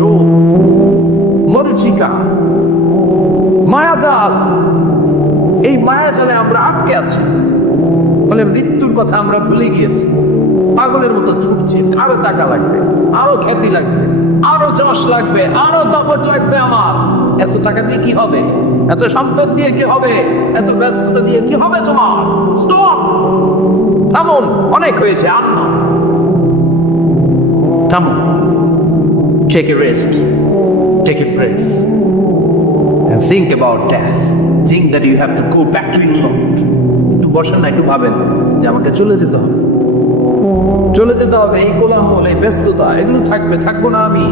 লোভ, মরীচিকা, মায়াজাল। এই মায়াজালে আমরা আটকে আছি, ফলে মৃত্যুর কথা আমরা ভুলে গিয়েছি। পাগলের মতো ছুটছি, আরো টাকা লাগবে, আরো খ্যাতি লাগবে, আরো যশ লাগবে, আরো দাপট লাগবে। আমার এত টাকা দিয়ে কি হবে? এত সম্পদ দিয়ে কি হবে? এত ব্যস্ততা দিয়ে কি হবে? তোমার স্টপ, থামুন, অনেক হয়েছে, আর না, থামুন। Take a rest, take a breath, and think about death. Think that you have to go back to your Lord. একটু বসেন না, একটু ভাবেন যে আমাকে চলে যেতে হবে, চলে যেতে হবে। এই কোলাহল, এই ব্যস্ততা, এগুলো থাকবে, থাকবো না আমি।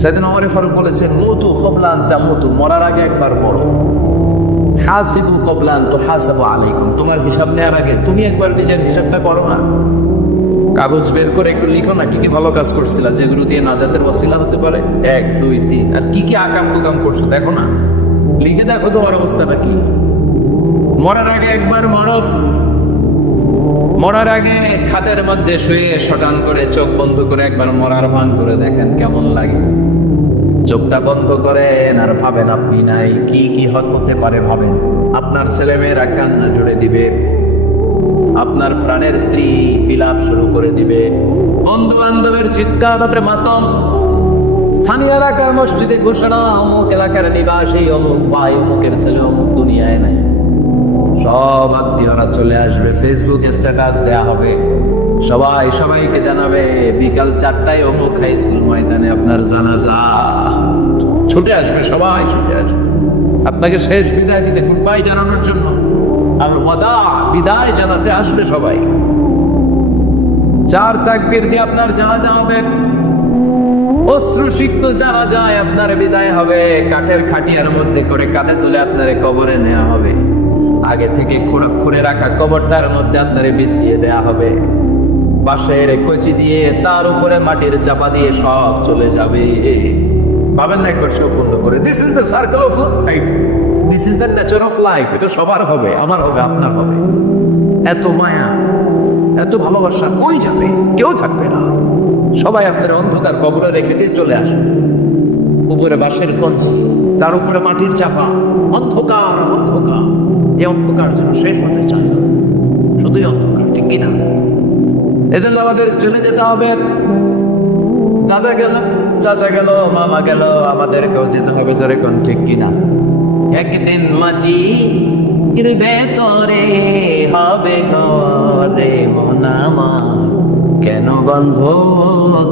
সেদিন ওমর ফারুক বলেছেন, মুতু কবলান তামুতু, মরার আগে একবার মরো। হাসিবু কবলান তুহাসাবু আলাইকুম, তোমার হিসাব নেওয়ার আগে তুমি একবার নিজের হিসাবটা করো না। কাগজ বের করে একটু লিখো না, কি কি ভালো কাজ করছিলা, যেগুলো দিয়ে নাজাতের ওসিলা হতে পারে, 1 2 3, আর কি কি আকাম কুকাম করছো দেখো না, লিখে দেখো তোমার অবস্থাটা কি। মরার আগে একবার মরো। মরার আগে খাদের মধ্যে শুয়ে শটান করে চোখ বন্ধ করে একবার মরার ভান করে দেখেন কেমন লাগে। চোখটা বন্ধ করেন আর ভাবেন আপনি নাই, কি কি হতে পারে ভাবেন। আপনার ছেলেমেয়েরা কান্না জুড়ে দিবে, আপনার প্রাণের স্ত্রী বিলাপ শুরু করে দিবে, বন্ধু বান্ধবের চিৎকার তারপরে মাতম, স্থানীয় এলাকার মসজিদে ঘোষণা, অমুক এলাকার নিবাসী অমুক ভাই, অমুকের ছেলে অমুক দুনিয়ায় নাই। সব আত্মীয়রা চলে আসবে, ফেসবুকে স্ট্যাটাস দেয়া হবে, সবাই সবাইকে জানাবে বিকাল 4টায় অমুক হাই স্কুল ময়দানে আপনার জানাজা। ছুটে আসবে, সবাই ছুটে আসবে আপনাকে শেষ বিদায় দিতে, গুড বাই জানানোর জন্য, আর বিদায় জানাতে আসবে সবাই। 4 তাকবীর দিয়ে আপনার জানাজা হবে, অশ্রুসিক্ত জানাজায় আপনার বিদায় হবে। কাঠের খাটিয়ার মধ্যে করে কাঁধে তুলে আপনার কবরে নেওয়া হবে। আগে থেকে খুঁড়ে রাখা কবরটার মধ্যে আপনারে বিছিয়ে দেয়া হবে। বাঁশের কচি দিয়ে তার উপরে মাটির চাপা দিয়ে সব চলে যাবে। ভাবেন না একবার চোখ বন্ধ করে, this is the circle of life, this is the nature of life. এটা সবার হবে, আমার হবে, আপনার হবে। এত মায়া, এত ভালোবাসা কই যাবে? কেউ থাকবে না, সবাই আপনার অন্ধকার কবরে রেখে দিয়ে চলে আসবে। উপরে বাঁশের কঞ্চি, তার উপরে মাটির চাপা, অন্ধকার অন্ধকার। এই অন্ধকার যেন শেষ হতে চায় না, শুধুই অন্ধকার, ঠিক কিনা? এজন্য আমাদের চলে যেতে হবে। দাদা গেল, চাচা গেল, মামা গেল, আমাদেরকেও যেতে হবে, জোরে কোন ঠিক কিনা? একদিন মাটি ভেতরে হবে ঘরে মন আমার, কেন বন্ধ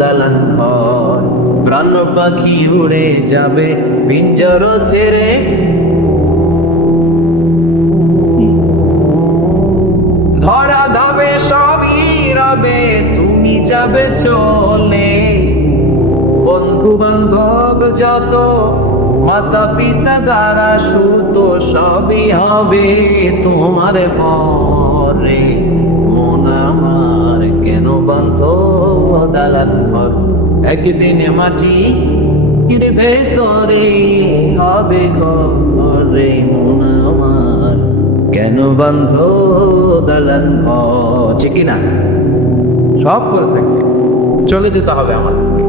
দালান ঘর, প্রাণ পাখি উড়ে যাবে পিঞ্জর ছেড়ে। ধরা ধাবে সবই রবে, তুমি যাবে চলে। বন্ধু বান্ধব যত, মাতা পিতা দ্বারা সুত, সবই হবে তোমার পরে মন আমার, কেন বন্ধ দালান ঘর। একদিন মাটি ভেতরে হবে ঘরে মন আমার, কেন বন্ধ দালান ঘর, ঠিক কিনা? সব করে থাকবে, চলে যেতে হবে আমাদেরকে।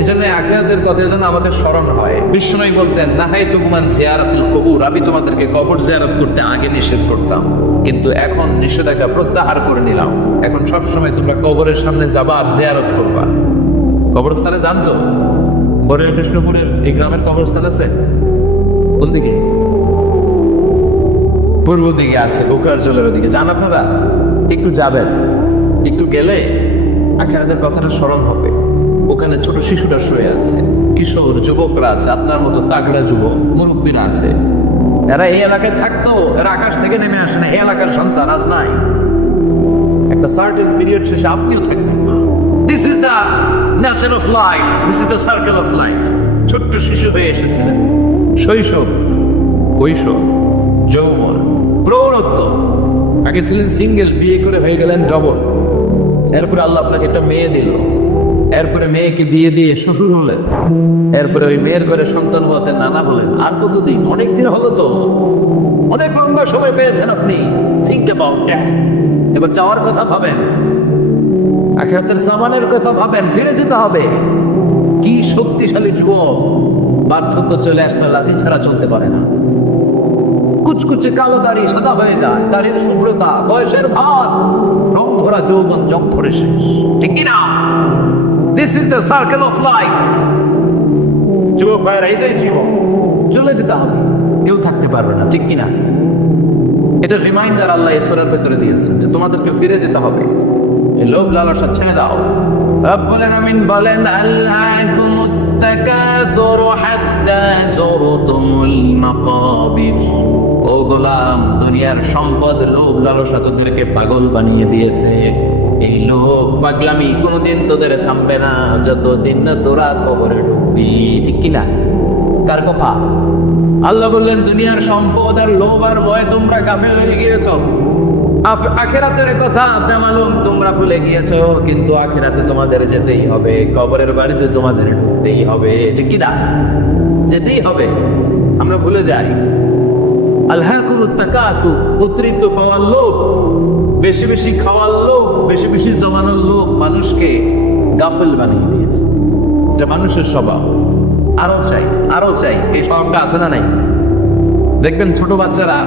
এজন্য আখিরাতের কথা যেন আমাদের স্মরণ হয়। বিষ্ণু বলতেন, নাহাই তুকুমান জিয়ারাতুল কবুর, আমি তোমাদেরকে কবর জিয়ারত করতে আগে নিষেধ করতাম, কিন্তু এখন নিষেধাজ্ঞা প্রত্যাহার করে নিলাম। এখন সবসময় তোমরা কবরের সামনে যাবা আর জিয়ারত করবা। কবরস্থানে জানতো বরের কৃষ্ণপুরের এই গ্রামের কবরস্থান আছে কোন দিকে? পূর্ব দিকে আছে, বুকার জলের ওদিকে। জান আপনারা? একটু যাবেন, একটু গেলে আখিরাতের কথাটা স্মরণ হবে। ওখানে ছোট শিশুরা শুয়ে আছে, কিশোর যুবকরা আছে, আপনার মতো তাগড়া যুবক, মুরব্বীরা আছে। এরা এই এলাকায় থাকতো, এরা আকাশ থেকে নেমে আসে না, এই এলাকার সন্তান আজ নাই। একটা সার্টেন পিরিয়ড শেষে আপনিও থাকবেন না। This is the nature of life, this is the circle of life. ছোট্ট শিশু হয়ে এসেছিলেন, শৈশব, কৈশোর, যৌবন, প্রৌঢ়ত্ব। আগে ছিলেন সিঙ্গেল, বিয়ে করে হয়ে গেলেন ডবল। এরপরে আল্লাহ আপনাকে একটা মেয়ে দিল, এরপরে মেয়েকে বিয়ে দিয়ে শ্বশুর হলেন, এরপরে ওই মেয়ের ঘরে সন্তান হতে নানা হলেন। আর কতদিন? অনেকদিন হলো তো, অনেক লম্বা সময় পেয়েছেন আপনি। Think about that. এবার যাওয়ার কথা ভাবেন। আখিরাতের জামানের কথা ভাবেন, ফিরে যেতে হবে। কি শক্তিশালী যুবক, বার্ধক্য চলে আসলে লাঠি ছাড়া চলতে পারে না। কুচকুচে কালো দাড়ি সাদা হয়ে যায়, দাড়ির শুভ্রতা, বয়সের ভার, রং ভরা যৌবন জং ভরে শেষ, ঠিক না? This is the circle of life. যুবক ভাইয়েরা, এইটাই জীবন, চলে যেতে হবে, কেউ থাকতে পারবে না, ঠিক কিনা? এটা রিমাইন্ডার আল্লাহ ঈশ্বরের ভেতরে দিয়েছেন যে তোমাদেরকে ফিরে যেতে হবে। এই লোভ লালসা ছেড়ে দাও। রব্বুল আলামিন বলেন, আল্লাকুমুত তাকাসুরু হাত্তা যুরতুমুল মাকাবির। ও গোলাম, দুনিয়ার সম্পদ, লোভ লালসা তোদেরকে পাগল বানিয়ে দিয়েছে। এই লোভ পাগলামি কোনোদিন তোদের থামবে না যতদিন না তোরা কবরে ঢুকবি, ঠিক কিনা? কার কথা? আল্লাহ বললেন, দুনিয়ার সম্পদ আর লোভ আর ভয় তোমরা গাফেল হয়ে গিয়েছ। আখিরাতের কথা মালুম তোমরা ভুলে গিয়েছো, কিন্তু আখিরাতে তোমাদের যেতেই হবে, কবরের বাড়িতে তোমাদের ঢুকতেই হবে, ঠিক কি না? যেতেই হবে। আমরা ভুলে যাই। আলহাকুমুত তাকাসুর, অতিরিক্ত পাওয়ার লোভ, বেশি বেশি খাওয়ার লোভ, বেশি বেশি জমানোর লোভ মানুষকে গাফেল বানিয়ে দিয়েছে। এটা মানুষের স্বভাব। আরো চাই, আরো চাই, এই স্বভাবটা আছে না নাই? দেখবেন ছোট বাচ্চারা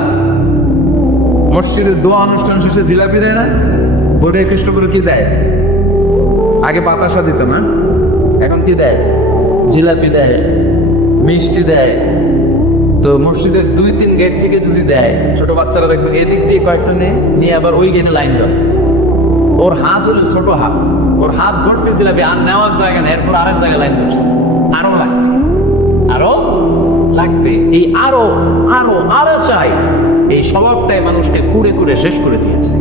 মসজিদের দোয়া অনুষ্ঠান শেষে জিলাপি দেয় না? বোর্ডে খ্রিস্ট করে কি দেয়? আগে বাতাসা দিত না, এখন কি দেয়? জিলাপি দেয়, মিষ্টি দেয়। তো মসজিদের 2-3 গেট থেকে যদি দেয়, ছোট বাচ্চারা দেখবেন এদিক দিয়ে কয়েকটা নিয়ে আবার ওই গেটে লাইন দেয়। ওর হাত হলো ছোট হাত, ওর হাত ভর্তি জিলাপি, আর নেওয়ার জায়গা না, এরপর আরেক জায়গায় লাইন ধরছে। আরো লাগবে, আরো লাগবে, এই আরো আরো আরো চাই। এই স্বভাবটাই মানুষকে কুড়ে কুড়ে শেষ করে দিয়েছে।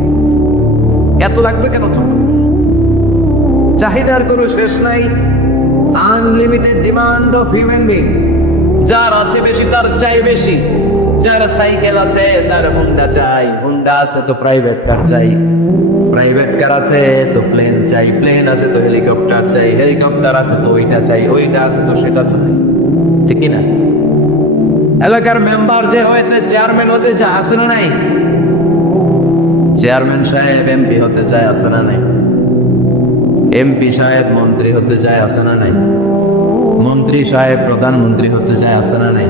এত লাগবে কেন? তো চাহিদার কোনো শেষ নাই। Unlimited demand of human being. যার আছে বেশি তার চাই বেশি। যার সাইকেল আছে তার হুন্ডা চাই, হুন্ডা আছে তো প্রাইভেট কার চাই, প্রাইভেট কার আছে তো প্লেন চাই, প্লেন আছে তো হেলিকপ্টার চাই, হেলিকপ্টার আছে তো ওইটা চাই, ওইটা আছে তো সেটা চাই, ঠিক না? এলাকার মেম্বার যে হয়েছে, চেয়ারম্যান হতে চায়, আছে না নাই? চেয়ারম্যান সাহেব এমপি হতে চায়, আছে না নাই? এমপি সাহেব মন্ত্রী হতে চায়, আছে না নাই? মন্ত্রী সাহেব প্রধানমন্ত্রী হতে চায়, আছে না নাই?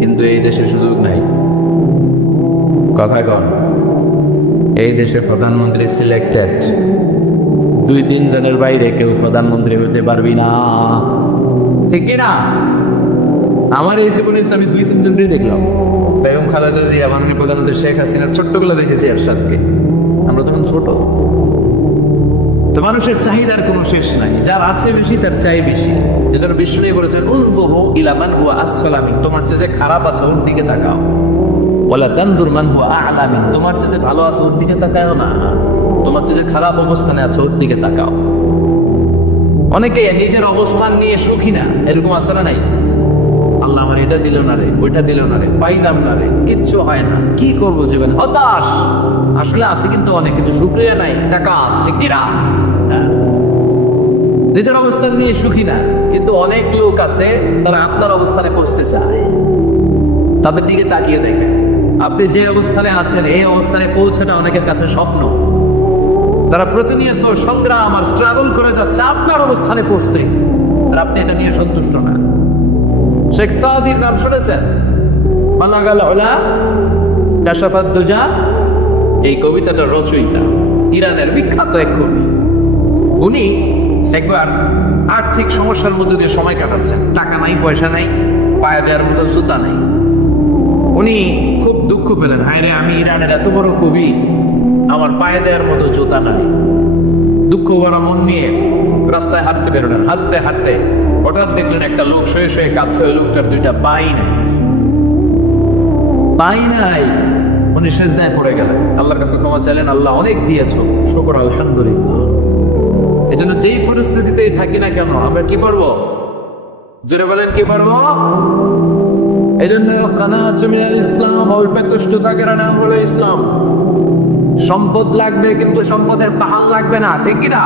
কিন্তু এই দেশে সুযোগ নাই। কথা কন, এই দেশে প্রধানমন্ত্রী সিলেক্টেড। 2-3 জনের বাইরে কেউ প্রধানমন্ত্রী হতে পারবি না, ঠিক না? আমার এই জীবনে তো আমি 2-3 জনই দেখলাম। বেগম খালেদা জিয়া, মাননীয় প্রধানমন্ত্রী শেখ হাসিনার ছোট্টগুলো দেখেছি এরশাদকে। আমরা তখন ছোট। তো মানুষের চাহিদার কোনো শেষ নাই। যার আছে বেশি তার চাই বেশি। এজন্য বিষ্ণু বলেছেন, উনজুরু ইলা মান হুয়া আসফালা মিন, তোমার চেয়ে যে খারাপ আছে ওর দিকে তাকাও। ওয়ালা তানজুর মান হুয়া আ'লা মিন, তোমার চেয়ে যে ভালো আছে ওর দিকে তাকাও না, তোমার চেয়ে যে খারাপ অবস্থানে আছে ওর দিকে তাকাও। অনেকে নিজের অবস্থান নিয়ে সুখী না, এরকম আছে না নাই? আল্লাহ আমার এটা দিল না রে, ওইটা দিল না রে, পাইলাম না রে, কিচ্ছু হয় না, কি করবো জীবন, হতাশ। আসলে আছে কিন্তু অনেক, কিন্তু শুকরিয়া নাই, টাকা, ঠিক কিনা? নিজের অবস্থান নিয়ে সুখী না, কিন্তু অনেক লোক আছে তারা আপনার অবস্থানে পৌঁছতে চায়। তাদের দিকে তাকিয়ে দেখেন, আপনি যে অবস্থানে আছেন এই অবস্থানে পৌঁছাটা অনেকের কাছে স্বপ্ন। তারা প্রতিনিয়ত সংগ্রাম আর স্ট্রাগল করে যাচ্ছে আপনার অবস্থানে পৌঁছতে, আর আপনি এটা নিয়ে সন্তুষ্ট না। শেখ সাদির নাম শুনেছেন? মালাগাল উলা কাশাফাত দুজা, এই কবিতাটার রচয়িতা, ইরানের বিখ্যাত এক কবি। উনি একবার আর্থিক সমস্যার মধ্যে দিয়ে সময় কাটাচ্ছেন, টাকা নাই, পয়সা নাই, পায়ে দেওয়ার মতো জুতা নাই। উনি খুব দুঃখ পেলেন, হায় রে, আমি ইরানের এত বড় কবি, আমার পায়ে দেওয়ার মতো জুতা নাই। দুঃখ ভরা মন নিয়ে রাস্তায় হাঁটতে বেরোলেন। হাঁটতে হাঁটতে হঠাৎ দেখলেন একটা লোক শুয়ে শুয়ে কাঁদছে, ওই লোকটার 2টা পাই নাই, পাই নাই। উনি সেজদায় পড়ে গেলেন, আল্লাহর কাছে ক্ষমা চাইলেন, আল্লাহ অনেক দিয়েছো, শুকর আলহামদুলিল্লাহ। এই জন্য যেই পরিস্থিতিতেই থাকি না কেন আমরা কি পারবো? জোরে বলেন, কি পারবো? এই জন্য কানাআতু মিনাল ইসলাম, অল্পে তুষ্ট থাকার নাম হলো ইসলাম। সম্পদ লাগবে কিন্তু সম্পদের পাহাড় লাগবে না, ঠিক কিনা?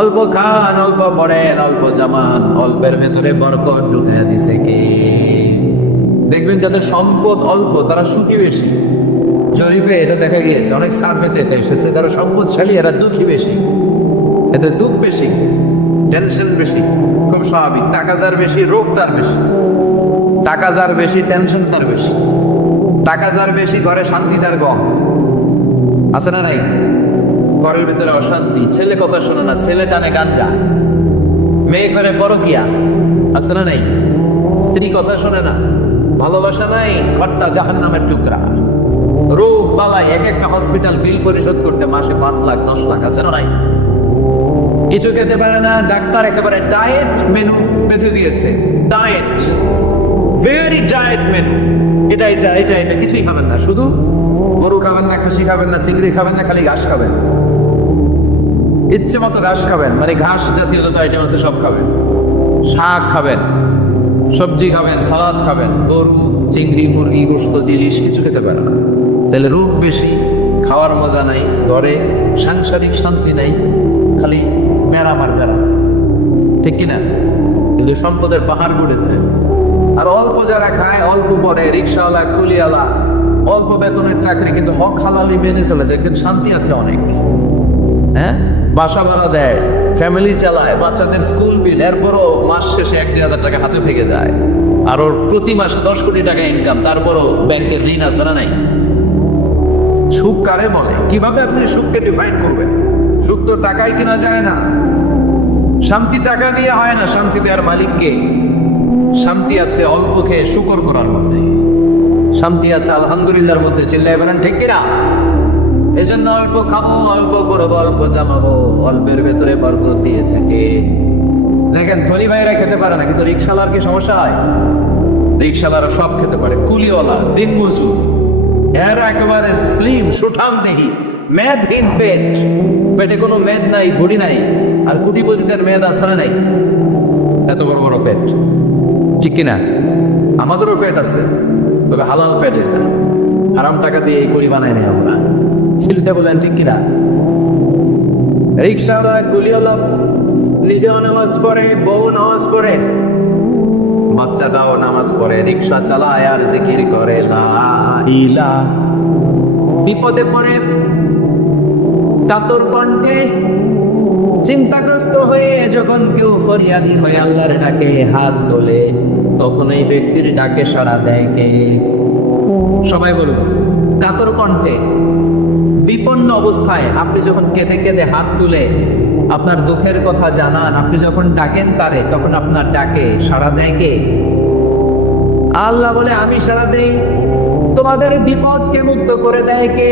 অল্প খান, অল্প পড়েন, অল্প জামান, অল্পের ভেতরে বরকত ঢুকিয়ে দিছে কে? দেখবেন যাদের সম্পদ অল্প তারা সুখী বেশি, জরিপে এটা দেখা গিয়েছে, অনেক সার্ভেতে এটা এসেছে, যারা সম্পদশালী এরা দুঃখী বেশি, এদের দুঃখ বেশি, টেনশন বেশি। খুব স্বাভাবিক, টাকা যার বেশি রোগ তার বেশি, টাকা যার বেশি টেনশন তার বেশি, টাকা যার বেশি ঘরে শান্তি তার কম। আছে না নাই? ঘরের ভিতরে অশান্তি, ছেলে কথা শোনে না, ছেলে টানে গাঞ্জা, মেয়ে করে পরকিয়া। আছে না নাই? স্ত্রী কথা শোনে না, ভালোবাসা নাই, ঘরটা জাহান্নামের টুকরা। রোগ বালাই, এক একটা হসপিটাল বিল পরিশোধ করতে মাসে 5 লাখ 10 লাখ। আছে না নাই? কিছু খেতে পারে না, ডাক্তার একেবারে ডায়েট মেনু বেঁধে দিয়েছে। ডায়েট, ভেরি ডায়েট মেনু, এটা এটা এটা এটা কিছুই খাবেন না, শুধু গরু খাবেন না, খাসি খাবেন না, চিংড়ি খাবেন না, খালি ঘাস খাবেন। ইচ্ছে মতো ঘাস খাবেন, মানে ঘাস জাতীয় যত আইটেম আছে সব খাবেন। শাক খাবেন, সবজি খাবেন, সালাদ খাবেন। গরু, চিংড়ি, মুরগি, গোশত, ইলিশ কিছু খেতে পারে না। তাহলে রোগ বেশি, খাওয়ার মজা নাই, ঘরে সাংসারিক শান্তি নাই, খালি মেরামার দ্বারা। ঠিক কিনা? কিন্তু সম্পদের পাহাড় গড়েছে। আর অল্প যারা খায়, অল্প পরে, রিক্সাওয়ালা, কুলিওয়ালা, অল্প বেতনের চাকরি, কিন্তু হক হালালি মেনে চলে, দেখবেন শান্তি আছে অনেক। হ্যাঁ, বাসা ভাড়া দেয়, ফ্যামিলি চালায়, বাচ্চাদের স্কুল বিল, এরপরও মাস শেষে 1-2 হাজার টাকা হাতে থেকে যায়। আর ওর প্রতি মাসে 10 কোটি টাকা ইনকাম, তারপরও ব্যাংকের ঋণ আছে না নাই? সুখ কারে বলে? কিভাবে আপনি সুখকে ডিফাইন করবেন? সুখ তো টাকায় কিনা যায় না, শান্তি টাকা দিয়ে হয় না। শান্তি দেওয়ার মালিককে। শান্তি আছে অল্প খেয়ে শুকর করার মধ্যে, শান্তি আছে আলহামদুলিল্লাহর মধ্যে। চিল্লায় বলেন ঠিক কিনা? এই জন্য অল্প খাবো, অল্প করবো, অল্প জামাবো, অল্পের ভেতরে বরকত দিয়েছে কে? দেখেন, ধনী ভাইরা খেতে পারে না, কিন্তু রিক্সাওয়ালার কি সমস্যা হয়? রিক্সাওয়ালারা সব খেতে পারে, কুলিওয়ালা, দিন মজুর, এরা একেবারে স্লিম সুঠাম দেহি, মেদহীন পেট, পেটে কোনো মেদ নাই, ভুড়ি নাই। আর কোটিপতিদের মেদ আসলে নাই, এত বড় বড় পেট। ঠিক কিনা? আমাদেরও পেট আছে, তবে হালাল পেট। এটা হারাম টাকা দিয়ে এই করি বানাই নাই আমরা। সিলতে বলেন ঠিক কিনা? রিক্সাওয়ালা, কুলিওয়ালা নিজেও নামাজ পড়ে, বউ নামাজ পড়ে, বাচ্চাটাও নামাজ পড়ে, রিক্সা চালায় আর জিকির করে লা ইলাহা। বিপদে পড়ে কাতর কণ্ঠে, চিন্তাগ্রস্ত হয়ে যখন কেউ ফরিয়াদি হয়ে আল্লাহর ডাকে হাত তোলে, তখন এই ব্যক্তির ডাকে সাড়া দেয় কে? সবাই বলুন। কাতর কণ্ঠে, বিপন্ন অবস্থায় আপনি যখন কেঁদে কেঁদে হাত তুলে আপনার দুঃখের কথা জানান, আপনি যখন ডাকেন তারে, তখন আপনার ডাকে সাড়া দেয় কে? আল্লাহ বলে আমি সাড়া দেই। তোমাদের বিপদকে মুক্ত করে দেয় কে?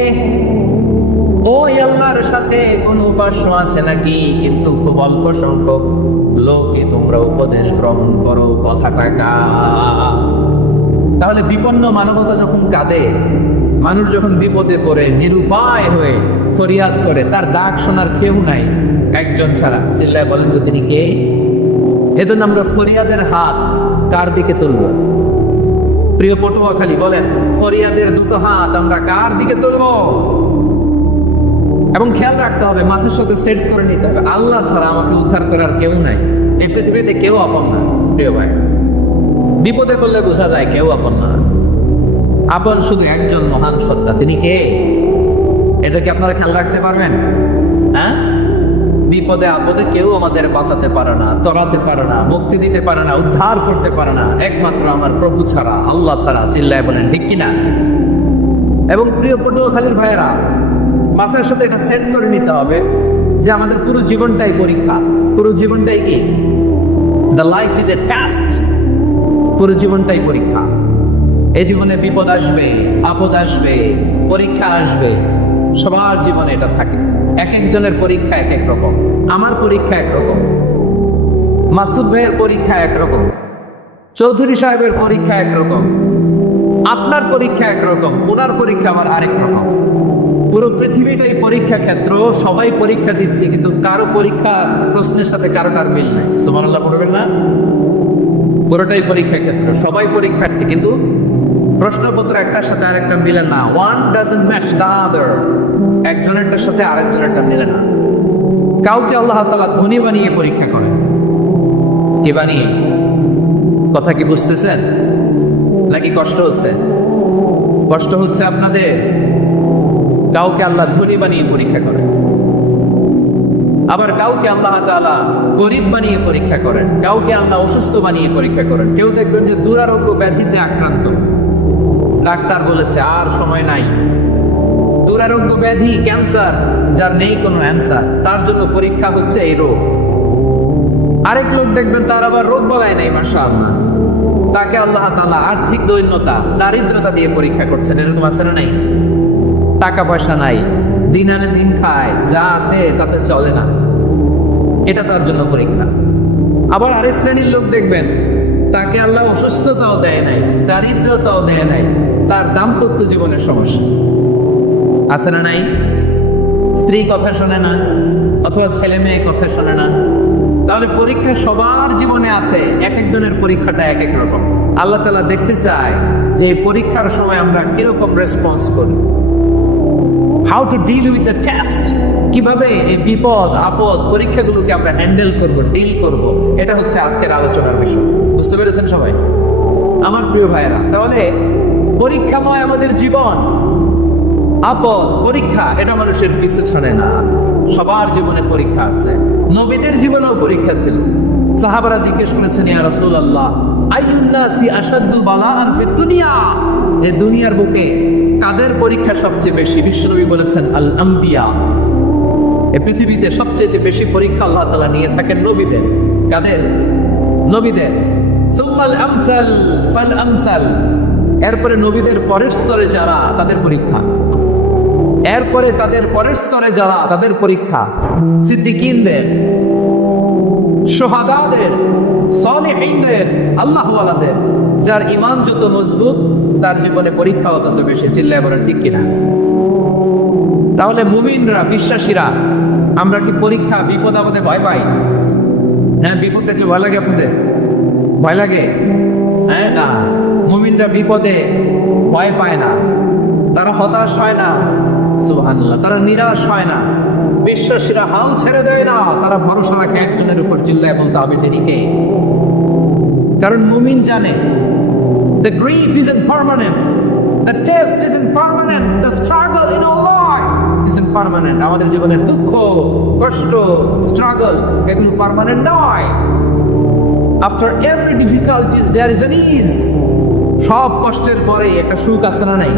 ওই আল্লাহর সাথে কোন উপাস্য আছে নাকি? কিন্তু খুব অল্প সংখ্যক লোকই তোমরা উপদেশ গ্রহণ করো, কথাটা কা। তাহলে বিপন্ন মানবতা যখন কাঁদে, মানুষ যখন বিপদে পড়ে নিরুপায় হয়ে ফরিয়াদ করে, তার ডাক শোনার কেউ নাই একজন ছাড়া। চিল্লায় বলেন তো তিনি কে? এজন্য আমরা ফরিয়াদের হাত কার দিকে তুলব? প্রিয় পটুয়াখালী বলেন, ফরিয়াদের দুটো হাত আমরা কার দিকে তুলব? এবং খেয়াল রাখতে হবে, মাথার সাথে সেট করে নিতে হবে, আল্লাহ ছাড়া আমাকে উদ্ধার করার কেউ নাই। এই পৃথিবীতে কেউ আপন না। প্রিয় ভাই, বিপদে পড়লে বোঝা যায় কেউ আপন না। আপন শুধু একজন মহান সত্তা, তিনি কে? এটা কি আপনারা খেয়াল রাখতে পারবেন? হ্যাঁ, বিপদে আপদে কেউ আমাদের বাঁচাতে পারে না, তরাতে পারে না, মুক্তি দিতে পারে না, উদ্ধার করতে পারে না, একমাত্র আমার প্রভু ছাড়া, আল্লাহ ছাড়া। চিল্লায় বলেন ঠিক কিনা? এবং প্রিয় পটুয়াখালীর ভাইয়েরা, মাথার সাথে এটা সেট করে নিতে হবে যে আমাদের পুরো জীবনটাই পরীক্ষা। পুরো জীবনটাই কি? The life is a test. পুরো জীবনটাই পরীক্ষা। এই জীবনে বিপদ আসবে, আপদ আসবে, পরীক্ষা আসবে, সবার জীবনে এটা থাকে। এক একজনের পরীক্ষা এক এক রকম। আমার পরীক্ষা একরকম, মাসুদ ভাইয়ের পরীক্ষা একরকম, চৌধুরী সাহেবের পরীক্ষা একরকম, আপনার পরীক্ষা একরকম, ওনার পরীক্ষা আবার আরেক রকম। পুরো পৃথিবীটাই পরীক্ষা ক্ষেত্র, সবাই পরীক্ষা দিচ্ছে, কিন্তু কারো পরীক্ষা প্রশ্নের সাথে কারো মিল নাই। সুবহানাল্লাহ পড়বেন না? পুরোটাই পরীক্ষা ক্ষেত্র, সবাই পরীক্ষার্থী, কিন্তু প্রশ্নপত্র একটার সাথে আরেকটা মিলে না। One doesn't match the other. একজনেরটার সাথে আরেকজনেরটা মিলে না। কাউকে আল্লাহ তাআলা ধনী বানিয়ে পরীক্ষা করেন। কি বানিয়ে? কথা কি বুঝতেছেন নাকি কষ্ট হচ্ছে? কষ্ট হচ্ছে আপনাদের? কাউকে আল্লাহ ধনী বানিয়ে পরীক্ষা করেন, আবার কাউকে আল্লাহ তাআলা গরিব বানিয়ে পরীক্ষা করেন, কাউকে আল্লাহ অসুস্থ বানিয়ে পরীক্ষা করেন। কেউ দেখবেন যে দুরারোগ্য ব্যাধিতে আক্রান্ত, ডাক্তার বলেছে আর সময় নাই, দুরারোগ্য ব্যাধি ক্যান্সার, যার নেই কোনো অ্যান্সার, তার জন্য পরীক্ষা হচ্ছে এই রোগ। আরেক লোক দেখবেন তার আবার রোগ বলায় নাই, মাশাআল্লাহ, তাকে আল্লাহ তাআলা আর্থিক দৈন্যতা, দারিদ্রতা দিয়ে পরীক্ষা করছেন। এরকম আছে না নাই? টাকা পয়সা নাই, দিন আনে দিন খায়, যা আছে তাতে চলে না, এটা তার জন্য পরীক্ষা। আবার আরেক শ্রেণীর লোক দেখবেন তাকে আল্লাহ অসুস্থতাও দেয় নাই, দারিদ্রতাও দেয় নাই, তার দাম্পত্য জীবনের সমস্যা আছে না নাই? স্ত্রী কথা শোনে না, অথবা ছেলে মেয়ে কথা শোনে না। তাহলে পরীক্ষা সবার জীবনে আছে, এক একজনের পরীক্ষাটা এক এক রকম। আল্লাহ তাআলা দেখতে চায় যে এই পরীক্ষার সময় আমরা কিরকম রেসপন্স করি, how to deal with the test, কিভাবে এই বিপদ আপদ পরীক্ষাগুলোকে আমরা হ্যান্ডেল করব, ডিল করব, এটা হচ্ছে আজকের আলোচনার বিষয়। বুঝতে পেরেছেন সবাই আমার প্রিয় ভাইয়েরা? তাহলে পরীক্ষাময় আমাদের জীবন, আপদ পরীক্ষা, এটা মানুষের পিছু ছড়ে না, সবার জীবনে পরীক্ষা আছে। নবীদের জীবনেও পরীক্ষা ছিল। সাহাবারা জিজ্ঞেস করেছেন, ইয়া রাসূলুল্লাহ, আইয়ুন নাসি আশাদ্দু বালাআন ফিদ দুনিয়া, এই দুনিয়ার বুকে কাদের পরীক্ষা সবচেয়ে বেশি? বিশ্বনবী বলেছেন, আল আম্বিয়া, এই পৃথিবীতে সবচেয়ে বেশি পরীক্ষা আল্লাহ তাআলা নিয়ে থাকেন নবীদের। কাদের? নবীদের। সুম্মাল আমসাল ফাল আমসাল, এরপরে নবীদের পরের স্তরে যারা, তাদের পরীক্ষা। এরপরে তাদের পরের স্তরে যারা, তাদের পরীক্ষা। সিদ্দিকীনদের, শুহাদাদের, সালেহীনদের, আল্লাহওয়ালাদের, যার ঈমান যত মজবুত তার জীবনে পরীক্ষাও তত বেশি। চিল্লায় বলেন ঠিক কিনা? তাহলে মুমিনরা, বিশ্বাসীরা, আমরা কি পরীক্ষা বিপদ আপদে ভয় পাই? হ্যাঁ, বিপদ দেখলে ভয় লাগে আপনাদের? ভয় লাগে? হ্যাঁ, না, মুমিনরা বিপদে ভয় পায় না, তারা হতাশ হয় না, সুবহানাল্লাহ, তারা নিরাশ হয় না। বিশ্বাসীরা হাল ছেড়ে দেয় না, তারা ভরসা রাখে একজনের উপর। চিল্লায় বলতে হবে তিনি কে? কারণ মুমিন জানে the grief isn't permanent, the test isn't permanent, the struggle in our life isn't permanent. আমাদের জীবনের দুঃখ, কষ্ট, স্ট্রাগল, এগুলো পার্মানেন্ট নয়। After every difficulties there is an ease. সব কষ্টের পরে একটা সুখ আছে না নাই?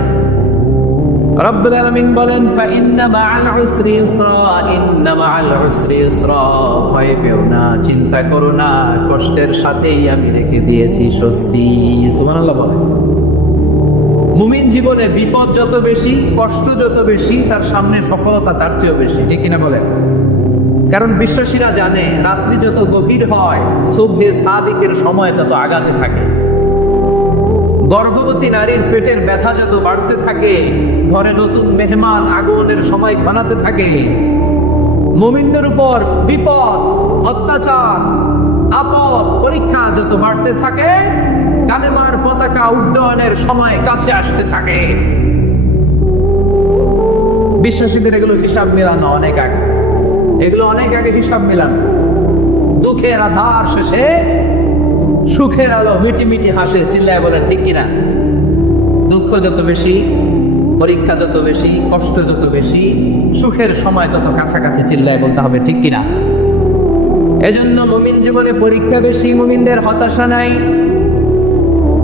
রব্বুল আলামিন বলেন, ফাইন্না মাআল উসরি ইসরা, ইন্না মাআল উসরি ইসরা, ভয় পেও না, চিন্তা করো না, কষ্টের সাথেই আমি রেখে দিয়েছি স্বস্তি। সুবহানাল্লাহ বলেন। মুমিন জীবনে বিপদ যত বেশি, কষ্ট যত বেশি, তার সামনে সফলতা তার চেয়েও বেশি। ঠিক কিনা বলেন? কারণ বিশ্বাসীরা জানে রাত্রি যত গভীর হয়, সুবহে সাদিকের সময় তত আগাতে থাকে। গর্ভবতী নারীর পেটের ব্যথা যত বাড়তে থাকে, ঘরে নতুন মেহমান আগমনের সময় ঘনাতে থাকে। মুমিনদের উপর বিপদ, অত্যাচার, আপদ, পরীক্ষা যত বাড়তে থাকে, কালেমার পতাকা উড্ডয়নের সময় কাছে আসতে থাকে। বিশ্বাসীদের এগুলো হিসাব মেলানো অনেক আগে, এগুলো অনেক আগে হিসাব মেলানো। দুঃখের আধার শেষে সুখের আলো মিটি মিটি হাসে। চিল্লায় বলেন ঠিক কিনা? দুঃখ যত বেশি, পরীক্ষা যত বেশি, কষ্ট যত বেশি, সুখের সময় তত কাছাকাছি। চিল্লায় বলতে হবে ঠিক কিনা? এজন্য মুমিন জীবনে পরীক্ষা বেশি, মুমিনদের হতাশা নাই,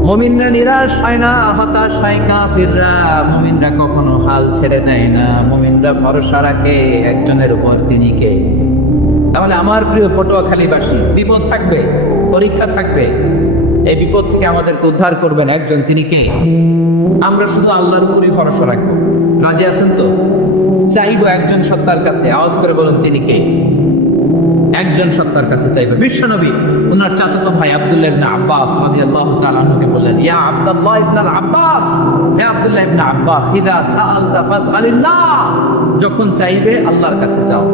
মুমিনরা নিরাশ হয় না, হতাশ হয় কাফিররা। মুমিনরা কখনো হাল ছেড়ে দেয় না, মুমিনরা ভরসা রাখে একজনের উপর, তিনি কে? তাহলে আমার প্রিয় পটুয়াখালীবাসী, বিপদ থাকবে, পরীক্ষা থাকবে, এই বিপদ থেকে আমাদেরকে উদ্ধার করবেন একজন, তিনি কে? আমরা শুধু আল্লাহর উপরই ভরসা রাখবো। রাজি আছেন তো? চাইবো একজন সত্তার কাছে। আওয়াজ করে বলুন তিনি কে? একজন সত্তার কাছে চাইবে। বিশ্বনবী ওনার চাচাতো ভাই আব্দুল্লাহ ইবনে আব্বাস রাদিয়াল্লাহু তাআলা আনহুকে বললেন, ইয়া আব্দুল্লাহ ইবনে আব্বাস, হে আব্দুল্লাহ ইবনে আব্বাস, ইযা সাআলতা ফাসআলিল্লাহ, যখন চাইবে আল্লাহর কাছে যাও।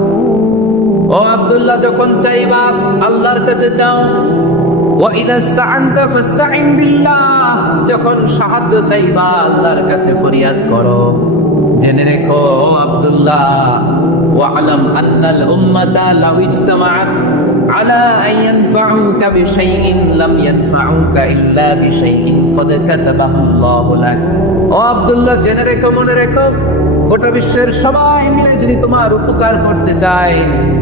ও আব্দুল্লাহ, যখন চাইবা আল্লাহর কাছে চাও। ওয়া ইযা ইসতাআনতা ফাসতাইন বিল্লাহ, যখন সাহায্য চাইবা আল্লাহর কাছে ফরিয়াদ করো। জেনে রেখো আব্দুল্লাহ, ওয়া'লাম আন্নাল উম্মাতা লাউ ইজতামাআত আলা আন ইয়ানফাউকা বিশাইইন লাম ইয়ানফাউকা ইল্লা বিশাইইন ক্বাদ কাতাবাহু আল্লাহু লাক। ও আব্দুল্লাহ, জেনে রেখো, মনে রেখো, গোটা বিশ্বের সবাই মিলে যদি তোমার উপকার করতে চায়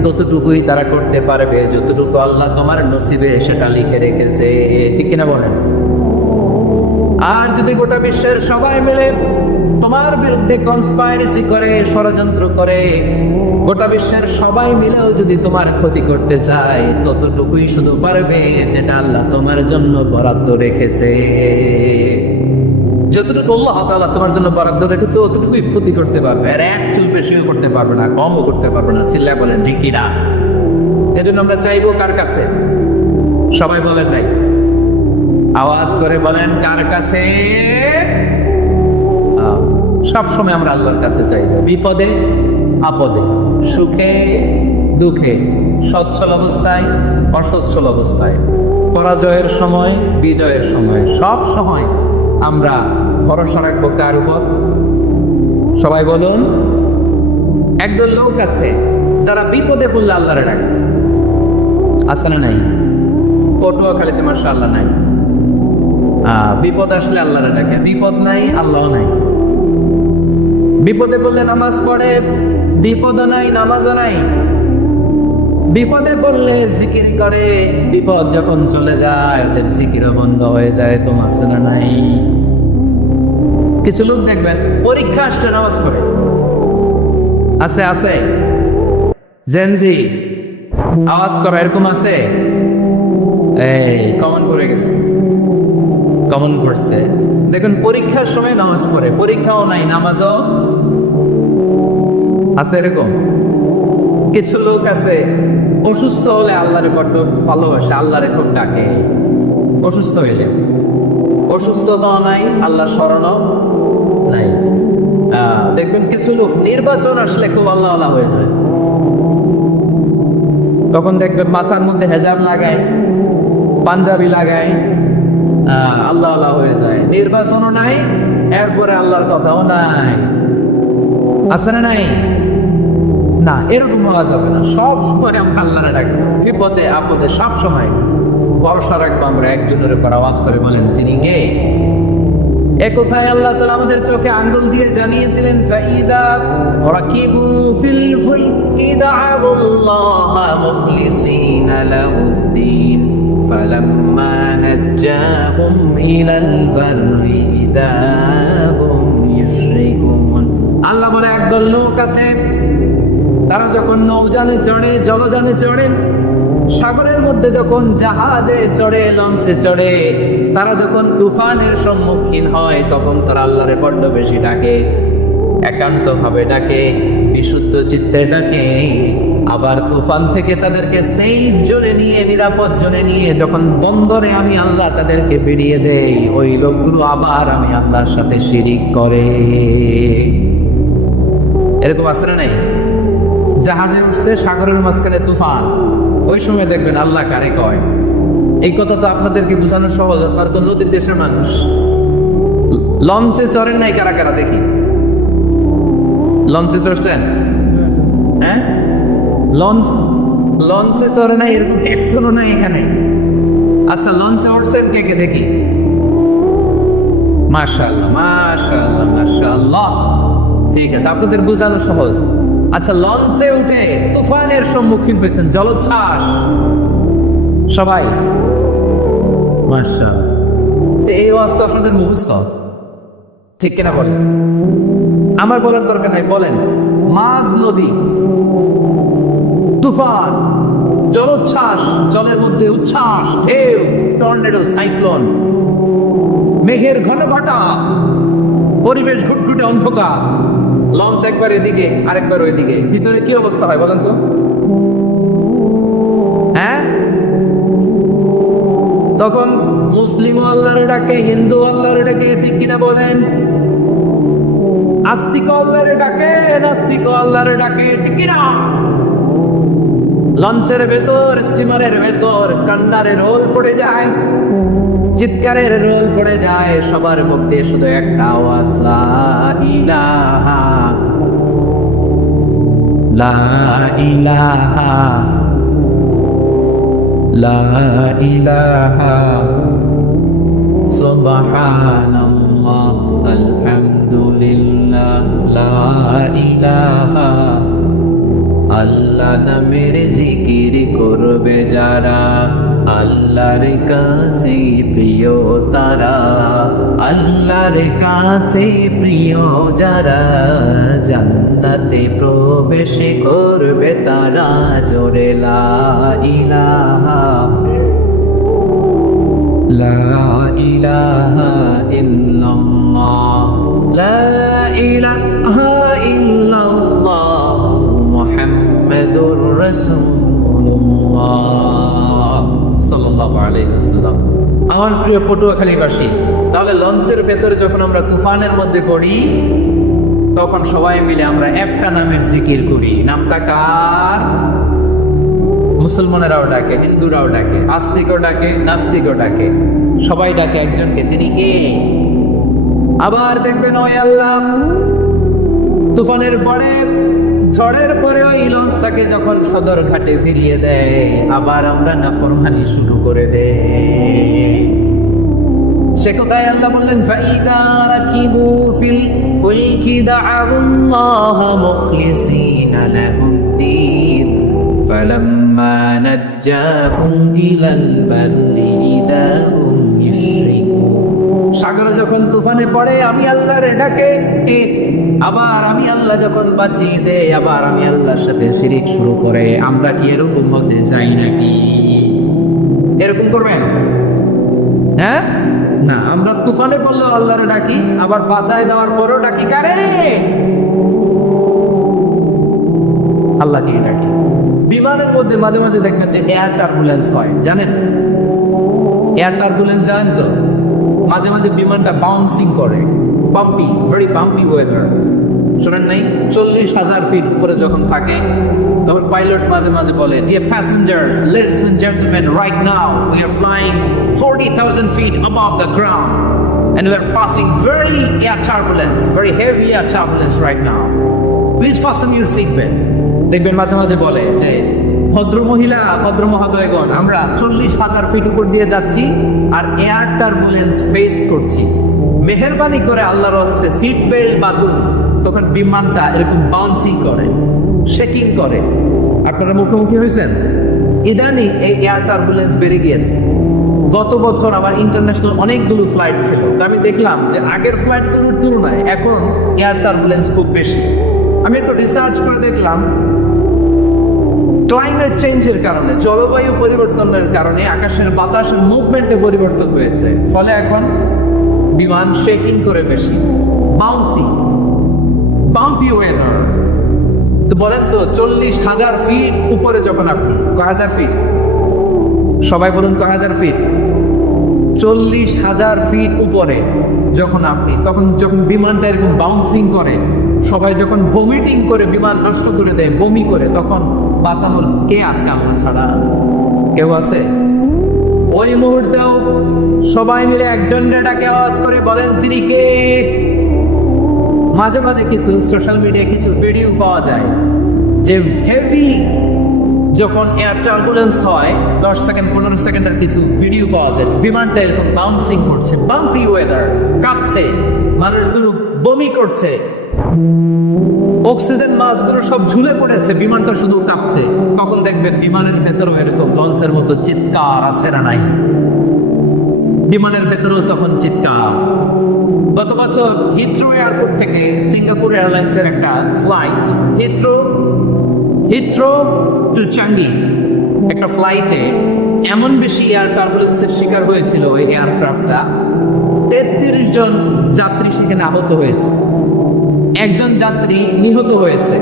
ততটুকুই তারা করতে পারবে যতটুকু আল্লাহ তোমার নসিবে সেটা লিখে রেখেছে, ঠিক কিনা বলেন? আর যদি গোটা বিশ্বের সবাই মিলে তোমার বিরুদ্ধে কনস্পাইরেসি করে, ষড়যন্ত্র করে, গোটা বিশ্বের সবাই মিলেও যদি তোমার ক্ষতি করতে চায় ততটুকুই শুধু পারবে যেটা আল্লাহ তোমার জন্য বরাদ্দ রেখেছে। যতটুকু আল্লাহ তাআলা তোমার জন্য বরাদ্দ রেখেছে অতটুকুই ক্ষতি করতে পারবে, আর এক চুল বেশিও করতে পারবে না, কমও করতে পারবে না। চিল্লায় বলেন ঠিক কি না? এজন্য আমরা চাইবো কার কাছে? সবাই বলেন নাই, আওয়াজ করে বলেন কার কাছে? সব সময় আমরা আল্লাহর কাছে চাইবো, বিপদে আপদে, সুখে দুঃখে, সচ্ছল অবস্থায় অসচ্ছল অবস্থায়, পরাজয়ের সময় বিজয়ের সময়, সব সময় আমরা ভরসা রাখবো কার উপর? সবাই বলুন। একদল লোক আছে যারা বিপদে পড়লে আল্লাহরে ডাকে, আছে না নাই? পটুয়াখালীতে মাশাআল্লাহ নাই, বিপদ আসলে আল্লাহরে ডাকে, বিপদ নাই আল্লাহ নাই। বিপদে পড়লে নামাজ পড়ে, বিপদও নাই নামাজও নাই। বিপদে পড়লে জিকির করে, বিপদ যখন চলে যায় ওদের জিকিরও বন্ধ হয়ে যায়। তো আছে না নাই? কিছু লোক দেখবেন পরীক্ষা আসলে নামাজ পড়ে, আছে আছে জেনজি আওয়াজ করা এরকম আছে। এই কমন পড়ে গেছে, কমন পড়ছে। দেখুন পরীক্ষার সময় নামাজ পড়ে, পরীক্ষাও নাই নামাজও আছে। এরকম কিছু লোক আছে অসুস্থ হলে আল্লাহরে বড্ড ভালোবাসে, আল্লাহরে খুব ডাকে। অসুস্থ হইলে অসুস্থতাও নাই, আল্লাহ স্মরণও নাই। দেখবেন কিছু লোক নির্বাচন আসলে খুব আল্লাহ আল্লাহ হয়ে যায়। তখন দেখবেন মাথার মধ্যে হেজাব লাগায়, পাঞ্জাবি লাগায়, আল্লাহ আল্লাহ হয়ে যায়। নির্বাচনও নাই, এরপরে আল্লাহর কথাও নাই। আছে না নাই? না, এরকম হওয়া যাবে না। সব সময় আমরা আল্লাহরে ডাকবো, বিপদে আপদে সব সময় ভরসা রাখবো আমরা একজনের উপর। আওয়াজ করে বলেন তিনি কে? এ কথায় আল্লাহ তাআলা আমাদের চোখে আঙ্গুল দিয়ে জানিয়ে দিলেন, ফাইদা রাকিবু ফিল ফুলকি দা'আবুল্লাহা মুখলিসিনা লাহুদ্দিন ফালাম্মা নাজ্জাহুম ইলাল বাররি ইযা হুম ইউশরিকুন। আল্লাহ বলে একদল লোক আছে তারা যখন নৌযানে চড়ে, জলযানে চড়ে, সাগরের মধ্যে যখন জাহাজে চড়ে, লঞ্চে চড়ে, তারা যখন তুফানের সম্মুখীন হয় তখন তারা আল্লাহরে বড্ড বেশি ডাকে, একান্ত ভাবে ডাকে, বিশুদ্ধ চিত্তে ডাকে। আবার তুফান থেকে তাদেরকে সেফ জোনে নিয়ে, নিরাপদ জোনে নিয়ে যখন বন্দরে আমি আল্লাহ তাদেরকে বেরিয়ে দেই, ওই লোকগুলো আবার আমি আল্লাহর সাথে শিরিক করে। এরকম আছে না নাই? জাহাজে উঠছে, সাগরের মাঝখানে তুফান, ওই সময় দেখবেন আল্লাহ কারে কয়। এই কথা তো আপনাদেরকে বোঝানো সহজ, আপনারা তো নদীর দেশের মানুষ। লঞ্চে চড়েন নাই কারা কারা দেখি? লঞ্চে চড়ছেন? হ্যাঁ, লঞ্চে চড়ে নাই এরকম একজনও নাই এখানে। আচ্ছা, লঞ্চে উঠছেন কে কে দেখি? মাশাআল্লাহ মাশাআল্লাহ মাশাআল্লাহ। ঠিক আছে, আপনাদের বোঝানো সহজ। আচ্ছা, লঞ্চে উঠে তুফানের সম্মুখীন হয়েছেন, জলোচ্ছ্বাস সবাই, মাশাআল্লাহ। এই অবস্থা আপনাদের মুখস্থ, ঠিক কিনা বলেন? আমার বলার দরকার নাই, বলেন। মাঝ নদী, তুফান, জলোচ্ছ্বাস, জলের মধ্যে উচ্ছ্বাস, ঢেউ, টর্নেডো, সাইক্লোন, মেঘের ঘন ঘটা, পরিবেশ ঘুটঘুটে অন্ধকার, লঞ্চ একবার এদিকে আরেকবার ওইদিকে, ভিতরে কি অবস্থা হয় বলেন তো? হ্যাঁ, তখন মুসলিম আল্লাহর ডাকে, হিন্দু আল্লাহর ডাকে, ঠিক কিনা বলেন? আস্তিক আল্লাহর ডাকে, নাস্তিক আল্লাহর ডাকে, ঠিক কিনা? লঞ্চের ভেতর, স্টিমারের ভেতর কান্নারের রোল পড়ে যায়, চিৎকারের রোল পড়ে যায়, সবার মধ্যে শুধু একটা আওয়াজ, লা ইলাহা লা ইলাহা লা ইলাহা সুবহানাল্লাহ আলহামদুলিল্লাহ, লা ইলাহা, আল্লাহ নামের জিকির করবে যারা, আল্লাহর কাছে প্রিয় তারা, আল্লাহর কাছে প্রিয় যারা, জান্নাতে প্রবেশ করবে তারা, জোরে লা ইলাহা, লা ইলাহা ইল্লাল্লাহ, লা ইলাহা ইল্লাল্লাহ, মুহাম্মাদুর রাসূলুল্লাহ সাল্লাল্লাহু আলাইহি ওয়াসাল্লাম। আমার প্রিয় পটুয়াখালীবাসী, তাহলে লঞ্চের ভেতরে যখন আমরা তুফানের মধ্যে পড়ি, তখন সবাই মিলে আমরা একটা নামের জিকির করি। নামটা কার? মুসলমানেরাও ডাকে, হিন্দুরাও ডাকে, আস্তিকও ডাকে, নাস্তিকও ডাকে, সবাই ডাকে একজনকে। তিনি কে? আবার দেখবেন ওই আল্লাহ তুফানের পরে, ঝড়ের পরে ওই লঞ্চটাকে যখন সদর ঘাটে ফিরিয়ে দেয়, আবার আমরা নাফরমানি শুরু করে দেই। সে কোথায় আল্লাহ বললেন, ফাইদা রাকিবু ফিল ফুলকি দা'আল্লাহ মুখলিসিনা লাহুদ্দিন ফালাম্মা নাজ্জাহুম ইলাল বাররি ইযা হুম ইউশরিকুন। সাগরে যখন তুফানে পড়ে আমি আল্লাহর ডাকে, আবার আমি আল্লাহ যখন বাঁচিয়ে দেয়, আবার আমি আল্লাহর সাথে শিরিক শুরু করে। আমরা কি এরকম হতে চাই নাকি? এরকম করবেন? হ্যাঁ না, আমরা তুফানে পড়লেও আল্লাহরে ডাকি, আবার বাঁচায় দেওয়ার পরও ডাকি কারে? আল্লাহকে ডাকি। বিমানের মধ্যে মাঝে মাঝে দেখবেন যে এয়ার টার্বুলেন্স হয়, জানেন? এয়ার টার্বুলেন্স জানেন তো? মাঝে মাঝে বিমানটা বাউন্সিং করে, বাম্পি, ভেরি বাম্পি ওয়েদার। শোনেন নাই? 40,000 ফিট উপরে যখন থাকে, তখন পাইলট মাঝে মাঝে বলে, dear passengers, ladies and gentleman, right now we are flying 40,000 feet above the ground and we are passing very air turbulence, very heavy air turbulence right now. Please fasten your seatbelt. দেখবেন মাঝে মাঝে বলে যে, ভদ্র মহিলা, ভদ্র মহোদয়গণ, আমরা 40,000 ফিট উপর দিয়ে যাচ্ছি আর এয়ার টার্বুলেন্স ফেস করছি, মেহেরবানি করে আল্লাহর হস্তে সিট বেল্ট বাঁধুন। তখন বিমানটা এরকম বাউন্সিং করে, শেকিং করে। আপনারা মুখোমুখি হয়েছেন? ইদানিং এই এয়ার টার্বুলেন্স বেড়ে গিয়েছে। গত বছর আবার ইন্টারন্যাশনাল অনেকগুলো ফ্লাইট ছিল, তো আমি দেখলাম যে আগের ফ্লাইটগুলোর তুলনায় এখন এয়ার টার্বুলেন্স খুব বেশি। আমি একটু রিসার্চ করে দেখলাম, ক্লাইমেট চেঞ্জের কারণে, জলবায়ু পরিবর্তনের কারণে আকাশের বাতাসের মুভমেন্টে পরিবর্তন হয়েছে, ফলে এখন বিমান শেকিং করে বেশি, বাউন্সি, বাম্পি ওয়েদার। তো বলেন তো, 40,000 ফিট উপরে যখন আপনি, কয় হাজার ফিট? সবাই বলুন, কয় হাজার ফিট? 40,000 ফিট উপরে যখন আপনি, তখন যখন বিমানটা এরকম বাউন্সিং করে, সবাই যখন ভমিটিং করে বিমান নষ্ট করে দেয়, বমি করে, তখন বাঁচানোর কে আজকে আল্লাহ ছাড়া কেউ আছে? ওই মুহূর্তেও সবাই মিলে একজন ডাকে আওয়াজ করে বলেন, তিনি কে? মাঝে মাঝে কিছু সোশ্যাল মিডিয়ায় কিছু ভিডিও পাওয়া যায় যে হেভি যখন এয়ার টার্বুলেন্স হয়, 10 সেকেন্ড 15 সেকেন্ডের কিছু ভিডিও পাওয়া যায়, বিমানটা এরকম বাউন্সিং করছে, বাম্পি ওয়েদার, কাঁপছে, মানুষগুলো বমি করছে, অক্সিজেন মাস্কগুলো সব ঝুলে পড়েছে, বিমানটা শুধু কাঁপছে। তখন দেখবেন বিমানের ভেতরেও এরকম লঞ্চের মতো চিৎকার আছে না নাই? বিমানের ভেতরেও তখন চিৎকার। গত বছর হিথ্রো এয়ারপোর্ট থেকে সিঙ্গাপুর এয়ারলাইন্সের একটা ফ্লাইট, হিথ্রো টু চাঙ্গি, একটা ফ্লাইটে এমন বেশি এয়ার টার্বুলেন্সের শিকার হয়েছিল ওই এয়ারক্রাফটটা, 33 জন যাত্রী সেখানে আহত হয়েছে, একজন যাত্রী নিহত হয়েছে।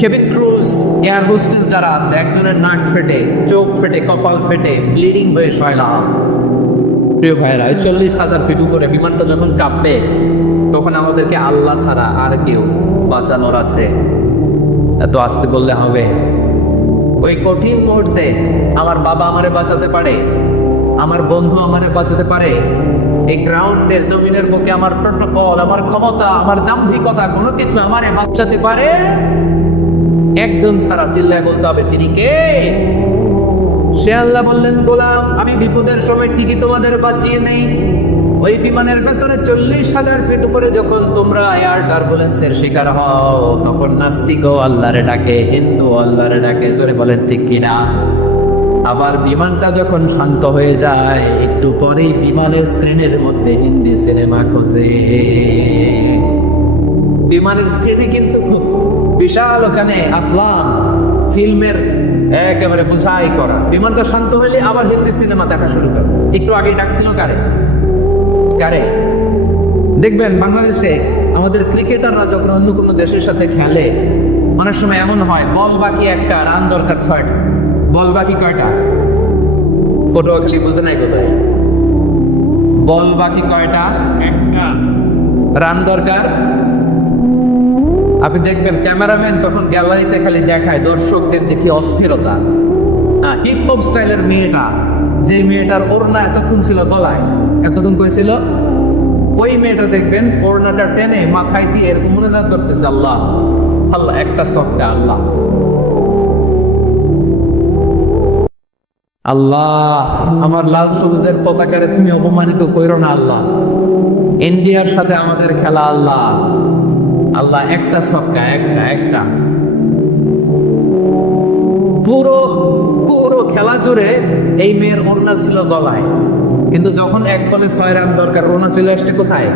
কেবিন ক্রুজ, এয়ার হোস্টেস যারা আছে, একজনের নাক ফেটে, চোখ ফেটে, কপাল ফেটে, ব্লিডিং হয়ে শয়লাম। প্রিয় ভাইরা, 40,000 ফিট উপরে বিমানটা যখন কাঁপবে, তখন আমাদেরকে আল্লাহ ছাড়া আর কেউ বাঁচানোর আছে? এত আসতে বললে হবে? ওই কঠিন মুহূর্তে আমার বাবা আমারে বাঁচাতে পারে, আমার বন্ধু আমারে বাঁচাতে পারে। এই গ্রাউন্ডের জমিনের বুকে আমার প্রটোকল, আমার ক্ষমতা, আমার দাম্ভিকতা কোনো কিছু আমারে বাঁচাতে পারে? একজন ছাড়া, চিল্লায় বলতে হবে, তিনি কে? সে আল্লাহ বললেন, গোলাম, আমি বিপদের সময় ঠিকই তোমাদের বাঁচিয়ে নেই, ওই বিমানের ভেতরে 40,000 ফিট উপরে যখন তোমরা এয়ার টার্বুলেন্সের শিকার হও, তখন নাস্তিকও আল্লাহরে ডাকে, হিন্দু আল্লাহরে ডাকে, জোরে বলেন ঠিক কিনা? আবার বিমানটা যখন শান্ত হয়ে যায়, একটু পরেই বিমানের স্ক্রিনের মধ্যে হিন্দি সিনেমা খোঁজে। বিমানের স্ক্রিনে কিন্তু খুব বিশাল ওখানে আফলাম ফিল্মের একেবারে বোঝাই করা। বিমানটা শান্ত হইলে আবার হিন্দি সিনেমা দেখা শুরু করে। একটু আগে ডাকছিল কারে কারে দেখবেন বাংলাদেশে আমাদের ক্রিকেটাররা যখন অন্য কোনো দেশের সাথে খেলে, অনেক সময় এমন হয় বল বাকি একটা, রান দরকার 6টা। বল বাকি কয়টা? পটুয়াখালী বুঝে নাই কোথায়? বল বাকি কয়টা? একটা। রান দরকার। আপনি দেখবেন ক্যামেরাম্যান তখন গ্যালারিতে খালি দেখায় দর্শকদের যে কি অস্থিরতা। হিপ হপ স্টাইলের মেয়েটা, যে মেয়েটার ওড়না এতক্ষণ ছিল গলায়, এতক্ষণ করেছিল, ওই মেয়েটা দেখবেন ওড়নাটা টেনে মাথায় দিয়ে এরকম মুনাজাত করতেছে, আল্লাহ আল্লাহ, একটা সপ্তাহ আল্লাহ আল্লাহ, আমার লাল সবুজের পতাকারে তুমি অপমানিত কইরো না আল্লাহ, ইন্ডিয়ার সাথে আমাদের খেলা আল্লাহ আল্লাহ, একটা সক্কা, একটা একটা। পুরো পুরো খেলা জুড়ে এই মেয়ের ওড়না ছিল গলায়, কিন্তু যখন 1 বলে 6 রান দরকার, ওড়না চলে আসছে কোথায়?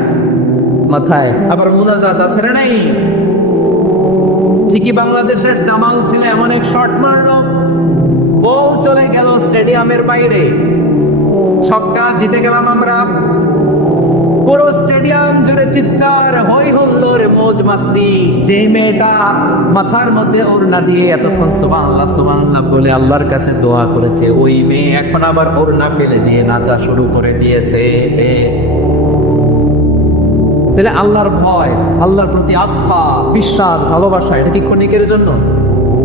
মাথায়। আবার মুনাজাত আছে না নাই? ঠিকই বাংলাদেশের দামাল ছিল এমন এক শট মারলো, বল চলে গেল স্টেডিয়ামের বাইরে, ছক্কা, জিতে গেলাম আমরা। পুরো স্টেডিয়াম জুড়ে চিৎকার, হই হুল্লোড়, মৌজ মাস্তি। যে মেয়েটা মাথার মধ্যে ওড়না দিয়ে এতক্ষণ সুবহানাল্লাহ সুবহানাল্লাহ বলে আল্লাহর কাছে দোয়া করেছে, ওই মেয়ে এখন আবার ওড়না ফেলে নিয়ে নাচা শুরু করে দিয়েছে। তাহলে আল্লাহর ভয়, আল্লাহর প্রতি আস্থা, বিশ্বাস, ভালোবাসা, এটা কি ক্ষণিকের জন্য?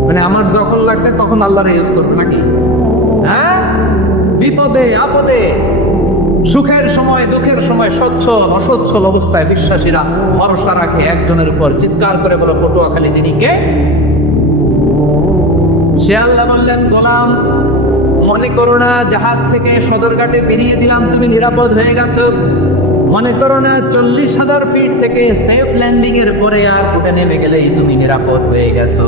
মানে আমার যখন লাগবে তখন আল্লাহর ইউজ করবে নাকি? হ্যাঁ, বিপদে আপদে, সুখের সময় দুঃখের সময় সচ্ছল অসচ্ছল অবস্থায় বিশ্বাসীরা ভরসা রাখে একজনের উপর। চিৎকার করে বলো পটুয়াখালী তিনি কে? সে আল্লাহ বললেন, গোলাম মনে করো না জাহাজ থেকে সদরঘাটে বেরিয়ে দিলাম তুমি নিরাপদ হয়ে গেছো, মনে করো না 40,000 ফিট থেকে সেফ ল্যান্ডিং এর পরে আর উঠে নেমে গেলেই তুমি নিরাপদ হয়ে গেছো।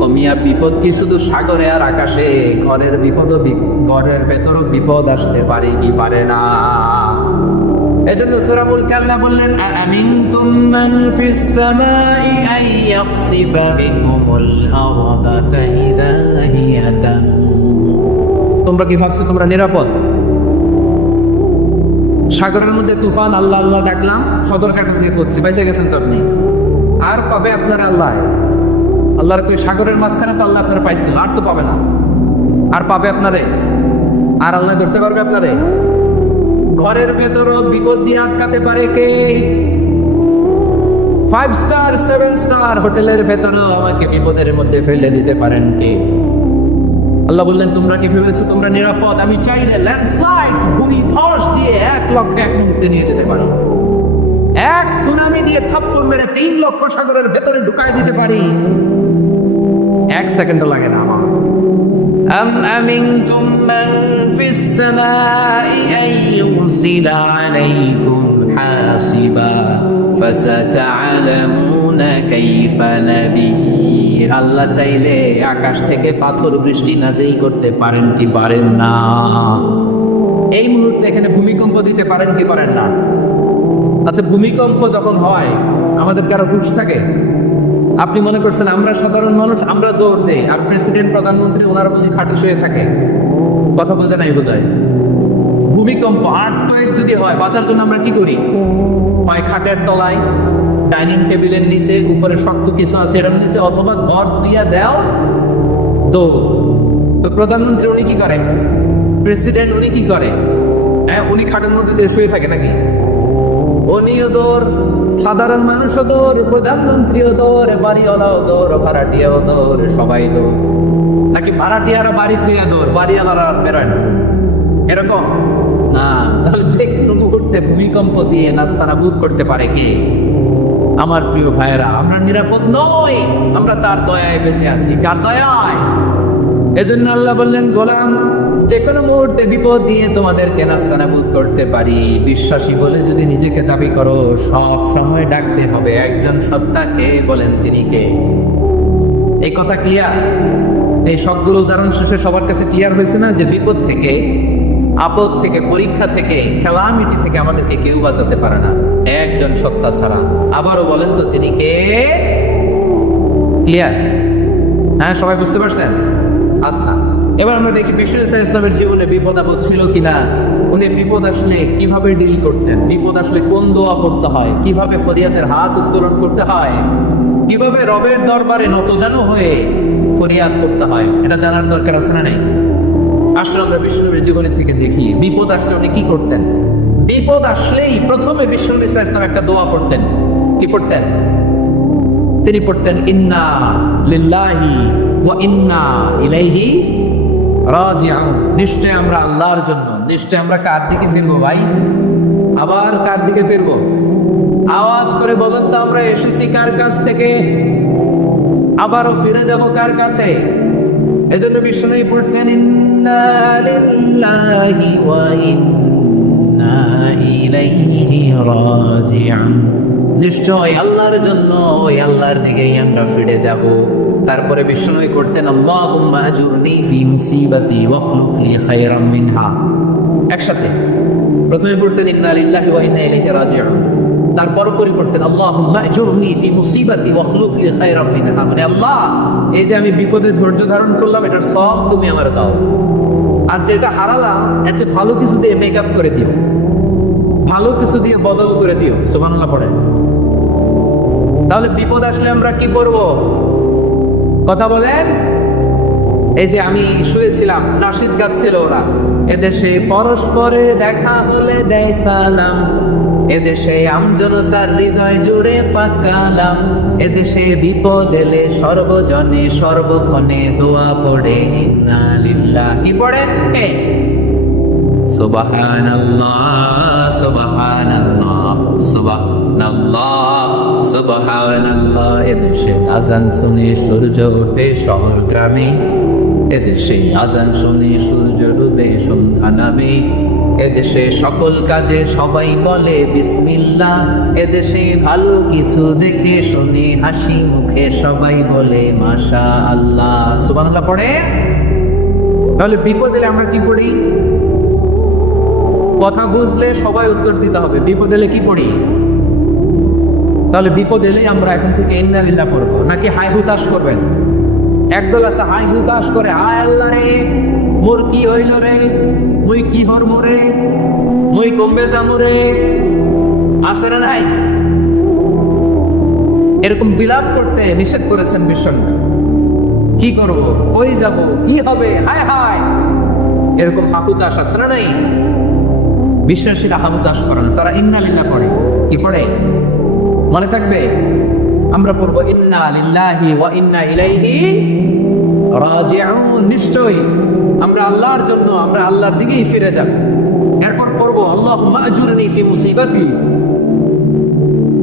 কমিয়া বিপদ কি শুধু সাগরে আর আকাশে? ঘরের বিপদ, ঘরের ভেতরও বিপদ আসতে পারে কি পারে না? এজন্য সূরা মুলক আল্লাহ বললেন, আমিনতুম মান ফিস সামাই আন ইয়াকসিফা বিকুমুল আরদা ফাইদা হিয়া তাম। তোমরা কি ভাবছো তোমরা নিরাপদ? সাগরের মধ্যে তুফান, আল্লাহ আল্লাহ ডাকলাম, সদরঘাটে যে করছি, বেঁচে গেছেন তো আপনি। আর পাবে আপনার আল্লাহ? আল্লাহর তুই সাগরের মাঝখানে তো আল্লাহ আপনার পাইছিল, আর তো পাবে না। আর পাবে আপনারে? আর আল্লাহ ধরতে পারবে আপনারে? ঘরের ভেতরও বিপদ দিয়ে আটকাতে পারে কে? 5 স্টার 7 স্টার হোটেলের ভেতরও আমাকে বিপদের মধ্যে ফেলে দিতে পারেন কে? আল্লাহ বললেন, তোমরা কি ভেবেছো তোমরা নিরাপদ? আমি চাইলে ল্যান্ডস্লাইডস, ভূমিধস দিয়ে 1 লক্ষ 1 মুহূর্তে নিয়ে যেতে পারি। এক সুনামি দিয়ে থাপ্পড় মেরে 3 লক্ষ সাগরের ভেতরে ঢুকাই দিতে পারি। 1 সেকেন্ডও লাগে না আমার। আম আমিনতুম মান ফিস সামাই আন ইউরসিলা আলাইকুম হাসিবা ফাসাতা'লামুনা কাইফা নাদির। আল্লাহ চাইলে আকাশ থেকে পাথর বৃষ্টি নাজিল করতে পারেন কি পারেন না? এই মুহূর্তে এখানে ভূমিকম্প দিতে পারেন কি পারেন না? আচ্ছা, ভূমিকম্প যখন হয় আমাদের কারো হুঁশ থাকে? আপনি মনে করছেন আমরা সাধারণ মানুষ, আমরা দৌড় দেই, আর প্রেসিডেন্ট প্রধানমন্ত্রী ওনারা বুঝি খাটে শুয়ে থাকে? কথা বোঝে নাই বোধহয়। ভূমিকম্প আর্থকোয়েক যদি হয়, বাঁচার জন্য আমরা কি করি? হয় খাটের তলায়, ডাইনিং টেবিলের নিচে, উপরে শক্ত কিছু আছে এর নিচে, অথবা ঘর ধুইয়া দেও দৌড়। তো প্রধানমন্ত্রী উনি কি করে? প্রেসিডেন্ট উনি কি করে? হ্যাঁ, উনি খাটের মধ্যে যে শুয়ে থাকে নাকি? উনিও দৌড়, সাধারণ মানুষও দৌড়, প্রধানমন্ত্রীও দৌড়, বাড়িওয়ালাও দৌড়, ভাড়াটিয়াও দৌড়, সবাই দৌড়। নাকি ভাড়াটিয়ারা বাড়ি থুইয়া দৌড়, বাড়িওয়ালারা বেরোয় না? এরকম না। তাহলে যে কোনো মুহূর্তে ভূমিকম্প দিয়ে নাস্তানাবুদ করতে পারে কে? আমার প্রিয় ভাইয়েরা, আমরা নিরাপদ নই, আমরা তার দয়ায় বেঁচে আছি। কার দয়ায়? এজন্য আল্লাহ বললেন, গোলাম যে কোনো মুহূর্তে বিপদ দিয়ে তোমাদেরকে নাস্তানাবুদ করতে পারি। বিশ্বাসী বলে যদি নিজেকে দাবি করো, সব সময় ডাকতে হবে একজন সত্তাকে। বলেন তিনি কে? এই কথা ক্লিয়ার? এই সবগুলো উদাহরণ শেষে সবার কাছে ক্লিয়ার হয়েছে না যে বিপদ থেকে, আপদ থেকে, পরীক্ষা থেকে, ক্যালামিটি থেকে আমাদেরকে কেউ বাঁচাতে পারে না একজন সত্তা ছাড়া। আবারও বলেন তো তিনি কে? ক্লিয়ার? হ্যাঁ, সবাই বুঝতে পারছেন? আচ্ছা, এবার আমরা দেখি বিশ্ব ইসলামের জীবনে বিপদ আপদ ছিল কিনা। উনি বিপদ আসলে কিভাবে ডিল করতেন, বিপদ আসলে কোন দোয়া পড়তে হয়, কিভাবে ফরিয়াদের হাত উত্তোলন করতে হয়, কিভাবে রবের দরবারে নতজানু হয়ে ফরিয়াদ করতে হয়, এটা জানার দরকার আছে না? নেই? আসলে আমরা বিষ্ণুনবীর জীবনী থেকে দেখি বিপদ আসলে উনি কি করতেন। বিপদ আসলেই প্রথমে বিষ্ণুনবী ইসলাম একটা দোয়া পড়তেন। কি পড়তেন? তিনি পড়তেন ইন্না লিল্লাহি ওয়া ইন্না ইলাইহি রাজিউন। নিশ্চয় আমরা আল্লাহর জন্য, নিশ্চয় আমরা কার দিকে ফিরবো ভাই? আবার কার দিকে ফিরবো? আওয়াজ করে বলেন তো, আমরা এসেছি কার কাছ থেকে, আবারও ফিরে যাব কার কাছে? এজন্য বিষ্ণুই পড়ছেন ইন্না লিল্লাহি ওয়া ইন্না ইলাইহি রাজিউন। নিশ্চয় আল্লাহর জন্য, ওই আল্লাহর দিকেই আমরা ফিরে যাব। তারপরে বিষ্ণুই করতেন আল্লাহুম্মা আজুরনি ফি মুসিবাতি ওয়াখলুফ লি খায়রাম মিনহা। একসাথে প্রথমে পড়তেন ইন্না লিল্লাহি ওয়া ইন্না ইলাইহি রাজিউন, তারপর পড়তেন আল্লাহুম্মা আজুরনি ফি মুসিবাতি ওয়াখলুফ লি খায়রাম মিনহা। মানে আল্লাহ, এই যে আমি বিপদে ধৈর্য ধারণ করলাম, এটার সব তুমি আমার দাও, আর যেটা হারালাম এর চেয়ে ভালো কিছু দিয়ে মেকআপ করে দিও, ভালো কিছু দিয়ে বদল করে দিও। সুবহানাল্লাহ পড়ে। তাহলে বিপদ আসলে আমরা কি করব? কথা বলেন। এই যে আমি শুয়েছিলাম, নাশিদ গাচ্ছিল ওরা, এদেশে পরস্পরে দেখা হলে দেয় সালাম, এদেশে আমজনতার হৃদয় জুড়ে পাকালাম, এদেশে বিপদ এলে সর্বজনে সর্বক্ষণে দোয়া পড়ে ইন্না লিল্লাহি। কি পড়েন? সুবহানাল্লাহ সুবহানাল্লাহ সুবহানাল্লাহ সুবহানাল্লাহ। এদেশে আজান শুনে সূর্য ওঠে শহর গ্রামে, এদেশে আজান শুনে সূর্য ডুবে সন্ধ্যা নামে, এদেশে সকল কাজে সবাই বলে বিসমিল্লাহ, এদেশে ভালো কিছু দেখে শুনে হাসি মুখে সবাই বলে মাশাআল্লাহ। সুবহানাল্লাহ পড়ে। তাহলে বিপদ এলে আমরা কি পড়ি? কথা বুঝলে সবাই উত্তর দিতে হবে। বিপদ এলে কি পড়ি? তাহলে বিপদ এলেই আমরা এখন থেকে ইন্না লিল্লাহ পড়বো, নাকি হাই হুতাশ করবেন? একদল আছে হাই হুতাশ করে, আয় আল্লাহ রে মোর কি হইল রে, মুই কি হরমু রে, মুই কমবে যামু রে। আছে না নাই? এরকম বিলাপ করতে নিষেধ করেছেন বিশ্বনবী। কি করব, কই যাব, কি হবে, হায় হায়, এরকম হাহুতাশ আছে না নাই? বিশ্বাসীরা হাহুতাশ করেন, তারা ইন্না লিল্লাহ পড়ে। কি পড়ে? মনে থাকবে? আমরা পড়বো ইন্না লিল্লাহি ওয়া ইন্না ইলাইহি রাজিউন। নিশ্চয়ই আমরা আল্লাহর জন্য, আমরা আল্লাহর দিকেই ফিরে যাব। এরপর পড়বো আল্লাহুম্মা আজুরনি ফি মুসিবাতি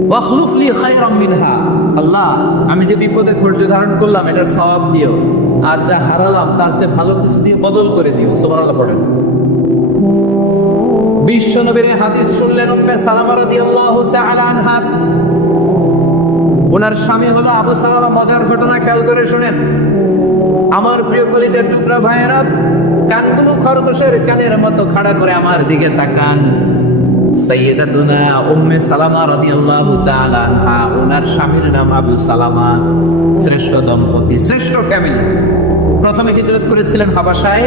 ওয়াখলুফ লি খায়রাম মিনহা। আল্লাহ, আমি যে বিপদে ধৈর্য ধারণ করলাম এটার সওয়াব দিও, আর যা হারালাম তার চেয়ে ভালো কিছু দিয়ে বদল করে দিও। সুবহানাল্লাহ পড়েন। বিশ্ব নবীর হাদিস শুনলেন উম্মে সালামা রাদিয়াল্লাহু তাআলা আনহা। ওনার স্বামী হলো আবু সালামা। মজার ঘটনা খেয়াল করে শুনেন আমার প্রিয় কলিজার টুকরা ভাইয়েরা। কানগুলো খরগোশের কানের মতো খাড়া করে আমার দিকে তাকান। সাইয়্যিদাতুনা উম্মে সালামা রাদিয়াল্লাহু তাআলা আনহা, ওনার স্বামীর নাম আবু সালামা। শ্রেষ্ঠ দম্পতি, শ্রেষ্ঠ ফ্যামিলি। প্রথমে হিজরত করেছিলেন হাবাসায়,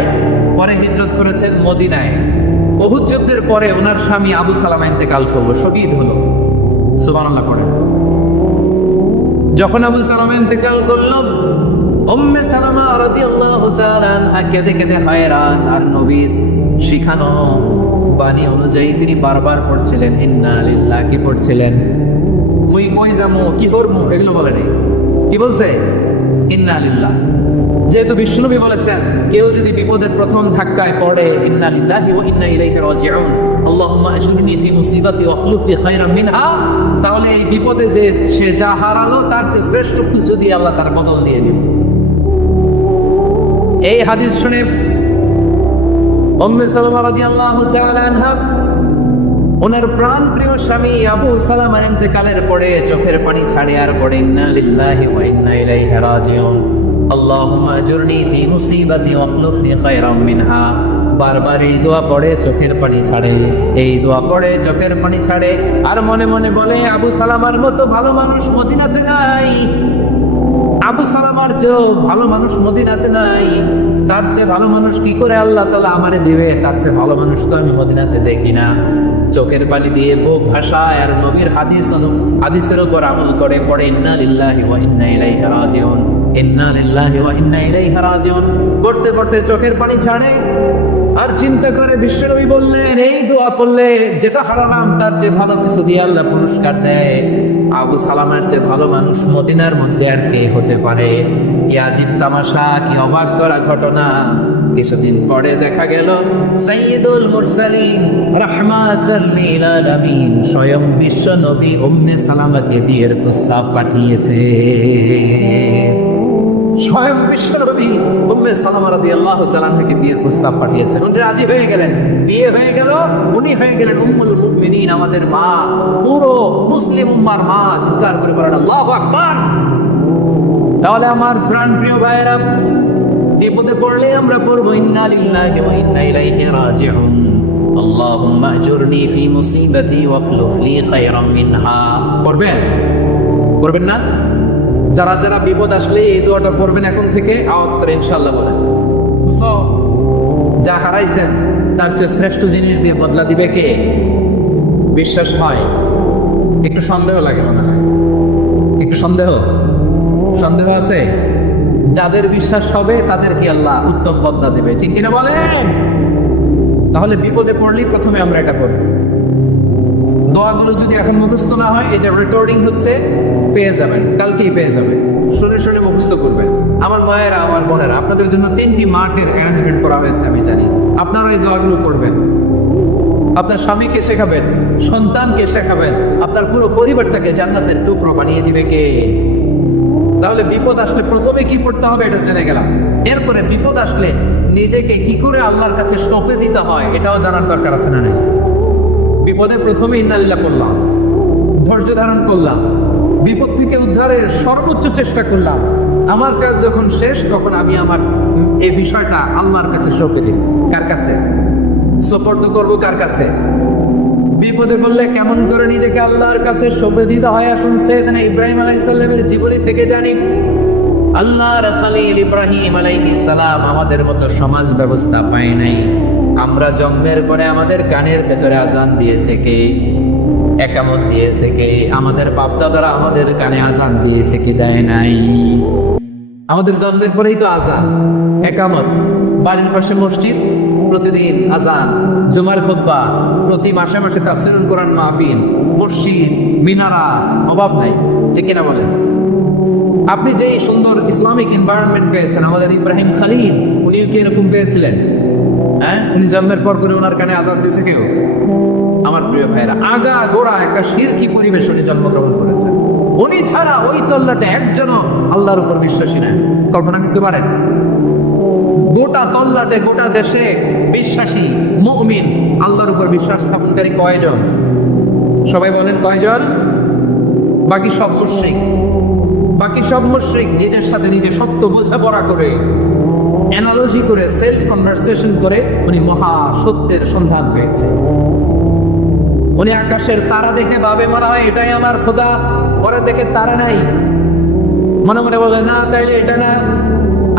পরে হিজরত করেছেন মদিনায়। উহুদ যুদ্ধের পরে ওনার স্বামী আবু সালামা ইন্তেকাল করলো, শহীদ হলো। সুবহানাল্লাহ পড়ে। যখন আবু সালামা ইন্তেকাল করলো, উম্মে সালামা রাদিয়াল্লাহু তাআলা আনহা কেঁদে কেঁদে হয়রান। আর নবীর শিখানো বাণী অনুযায়ী তিনি বারবার পড়ছিলেন ইন্না লিল্লাহি। কি পড়ছিলেন? মুই কই যামু, কি হরমু, এগুলো বলে নাই। কি বলছে? ইন্না লিল্লাহ। যেহেতু বিষ্ণুনবী বলেছেন কেউ যদি বিপদের প্রথম ধাক্কায় পড়ে ইন্না লিল্লাহি ওয়া ইন্না ইলাইহি রাজিউন, আল্লাহুম্মা আজুরনি ফি মুসিবাতি ওয়াখলুফ লি খায়রাম মিনহা, তাহলে এই বিপদে যে সে যা হারালো তার চেয়ে শ্রেষ্ঠ কিছু দিয়ে আল্লাহ তার বদল দিয়ে দিবেন। এই হাদিস শুনে উম্মে সালামা রাদিয়াল্লাহু তাআলা আনহা ওনার প্রাণ প্রিয় স্বামী আবু সালামার ইন্তেকালের পরে চোখের পানি ছাড়ে আর পড়ে ইন্না লিল্লাহি ওয়া ইন্না ইলাইহি রাজিউন আল্লাহুম্মা আজুরনি ফি মুসিবাতি ওয়াখলুফনি খায়রাম মিনহা। বারবার এই দোয়া পড়ে চোখের পানি ছাড়ে, এই দোয়া পড়ে চোখের পানি ছাড়ে, আর মনে মনে বলে আবু সালামার মতো ভালো মানুষ মদিনাতে নাই, আবু সালামার চেয়েও ভালো মানুষ মদিনাতে নাই, তার চেয়ে ভালো মানুষ কি করে আল্লাহ তাআলা আমারে দিবে, তার চেয়ে ভালো মানুষ তো আমি মদিনাতে দেখি না। চোখের পানি দিয়ে বুক ভাসায় আর নবীর হাদিসের উপর আমল করে পড়ে ইন্না লিল্লাহি ওয়া ইন্না ইলাইহি রাজিউন, ইন্না লিল্লাহি ওয়া ইন্না ইলাইহি রাজিউন। পড়তে পড়তে চোখের পানি ছাড়ে আর চিন্তা করে বিশ্বনবী বললেন এই দোয়া পড়লে যেটা হারালাম তার চেয়ে ভালো কিছু দিয়ে আল্লাহ পুরস্কার দেয়। আবু সালামার চেয়ে ভালো মানুষ মদিনার মধ্যে আর কে হতে পারে? কি আজীব তামাশা, কি অবাক করা ঘটনা। কিছুদিন পরে দেখা গেল সাইয়্যিদুল মুরসালিন রাহমাতাল লিল আলামিন স্বয়ং বিশ্ব নবী উম্মে সালামাকে বিয়ের প্রস্তাব পাঠিয়েছে। স্বয়ং বিশ্ব নবী উম্মে সালামা রাদিয়াল্লাহু তাআলা আনহাকে বিয়ের প্রস্তাব পাঠিয়েছেন। উনি রাজি হয়ে গেলেন, বিয়ে হয়ে গেল, উনি হয়ে গেলেন উম্মুল মুমিনিন, আমাদের মা, পুরো মুসলিম উম্মার মা। চিৎকার করে বলেন আল্লাহু আকবার। তাহলে আমার প্রাণ প্রিয় ভাইয়েরা, বিপদে পড়লে আমরা পড়বো ইন্না লিল্লাহি ওয়া ইন্না ইলাইহি রাজিউন আল্লাহুম্মা আজুরনি ফি মুসিবাতি ওয়াখলুফ লি খায়রাম মিনহা। পড়বেন? পড়বেন না? যারা যারা বিপদ আসলে এই দোয়াটা পড়বেন এখন থেকে আওয়াজ করে ইনশাআল্লাহ বলেন। যা হারাইছেন তার চেয়ে শ্রেষ্ঠ জিনিস দিয়ে বদলা দিবে কে? বিশ্বাস হয়? একটু সন্দেহ লাগে মনে হয়, একটু সন্দেহ আছে? যাদের বিশ্বাস হবে তাদের কি আল্লাহ উত্তম বদলা দেবে, ঠিক কিনা বলেন? তাহলে বিপদে পড়লেই প্রথমে আমরা এটা করব। দোয়াগুলো যদি এখন মুখস্থ না হয়, এই যে রেকর্ডিং হচ্ছে, পেয়ে যাবেন, কালকেই পেয়ে যাবেন। শুনে শুনে মুখস্থ করবেন। আমার মায়েরা, আমার বোনেরা, আপনাদের জন্য 3টি মাঠের অ্যারেঞ্জমেন্ট করা হয়েছে, আমি জানি। আপনারা এই দোয়াগুলো করবেন, আপনার স্বামীকে শেখাবেন, সন্তানকে শেখাবেন, আপনার পুরো পরিবারটাকে জান্নাতের টুকরো বানিয়ে দিবে কে? তাহলে বিপদ আসলে প্রথমে কি পড়তে হবে এটা জেনে গেলাম। এরপরে বিপদ আসলে নিজেকে কি করে আল্লাহর কাছে সঁপে দিতে হয় এটাও জানার দরকার আছে না? বিপদে প্রথমে ইন্নালিল্লাহ পড়লাম, ধৈর্য ধারণ করলাম, বিপদ থেকে উদ্ধারের সর্বোচ্চ চেষ্টা করলাম। আমার কাজ যখন শেষ তখন আমি আমার এই বিষয়টা আল্লাহর কাছে সঁপে দিই। কার কাছে সুপর্দ করব? কার কাছে? বিপদে বললে কেমন করে নিজেকে আল্লাহর কাছে সঁপে দিতে হয় আসুন সাইয়েদনা ইব্রাহিম আলাইহিস সালামের জীবনী থেকে জানি। আল্লাহর খলিল ইব্রাহিম আলাইহিস সালাম আমাদের মতো সমাজ ব্যবস্থা পায় নাই। আমরা জন্মের পরে আমাদের কানের ভেতরে আজান দিয়েছে কে? একামত দিয়েছে কে? আমাদের বাপদাদারা আমাদের কানে আজান দিয়েছে কি? দেয় নাই। আমাদের জন্মের পরেই তো আজান, একামত, বাড়ির পাশে মসজিদ, প্রতিদিন আজান, জুমার খুতবা, প্রতি মাসে মাসে তাফসীরুল কোরআন মাহফিল, মসজিদ, মিনারা, অভাব নাই, ঠিক কিনা বলেন? আপনি যেই সুন্দর ইসলামিক এনভায়রনমেন্ট পেয়েছেন, আমাদের ইব্রাহিম খলিল উনিও কি এরকম পেয়েছিলেন? হ্যাঁ, উনি জন্মের পর করে ওনার কানে আজান দিয়েছে কেউ? আমার প্রিয় ভাইরা, আগা গোড়া একটা শিরকি পরিবেশ উনি জন্মগ্রহণ করেছেন। উনি ছাড়া ওই তল্লাটে একজনও আল্লাহর উপর বিশ্বাসী নেন। কল্পনা করতে পারেন? গোটা তল্লাটে, গোটা দেশে বিশ্বাসী মুমিন, আল্লাহর উপর বিশ্বাস স্থাপনকারী কয়জন? সবাই বলেন কয়জন? বাকি সব মুশরিক। বাকি সব মুশরিক নিজের সাথে নিজে সত্য বোঝাপড়া করে, অ্যানালজি করে, সেলফ কনভারসেশন করে উনি মহা সত্যের সন্ধান পেয়েছে। উনি আকাশের তারা দেখে ভাবে মনে হয় এটাই আমার খোদা, পরে দেখে তারা নাই, মনে মনে বলে না তাইলে এটা না।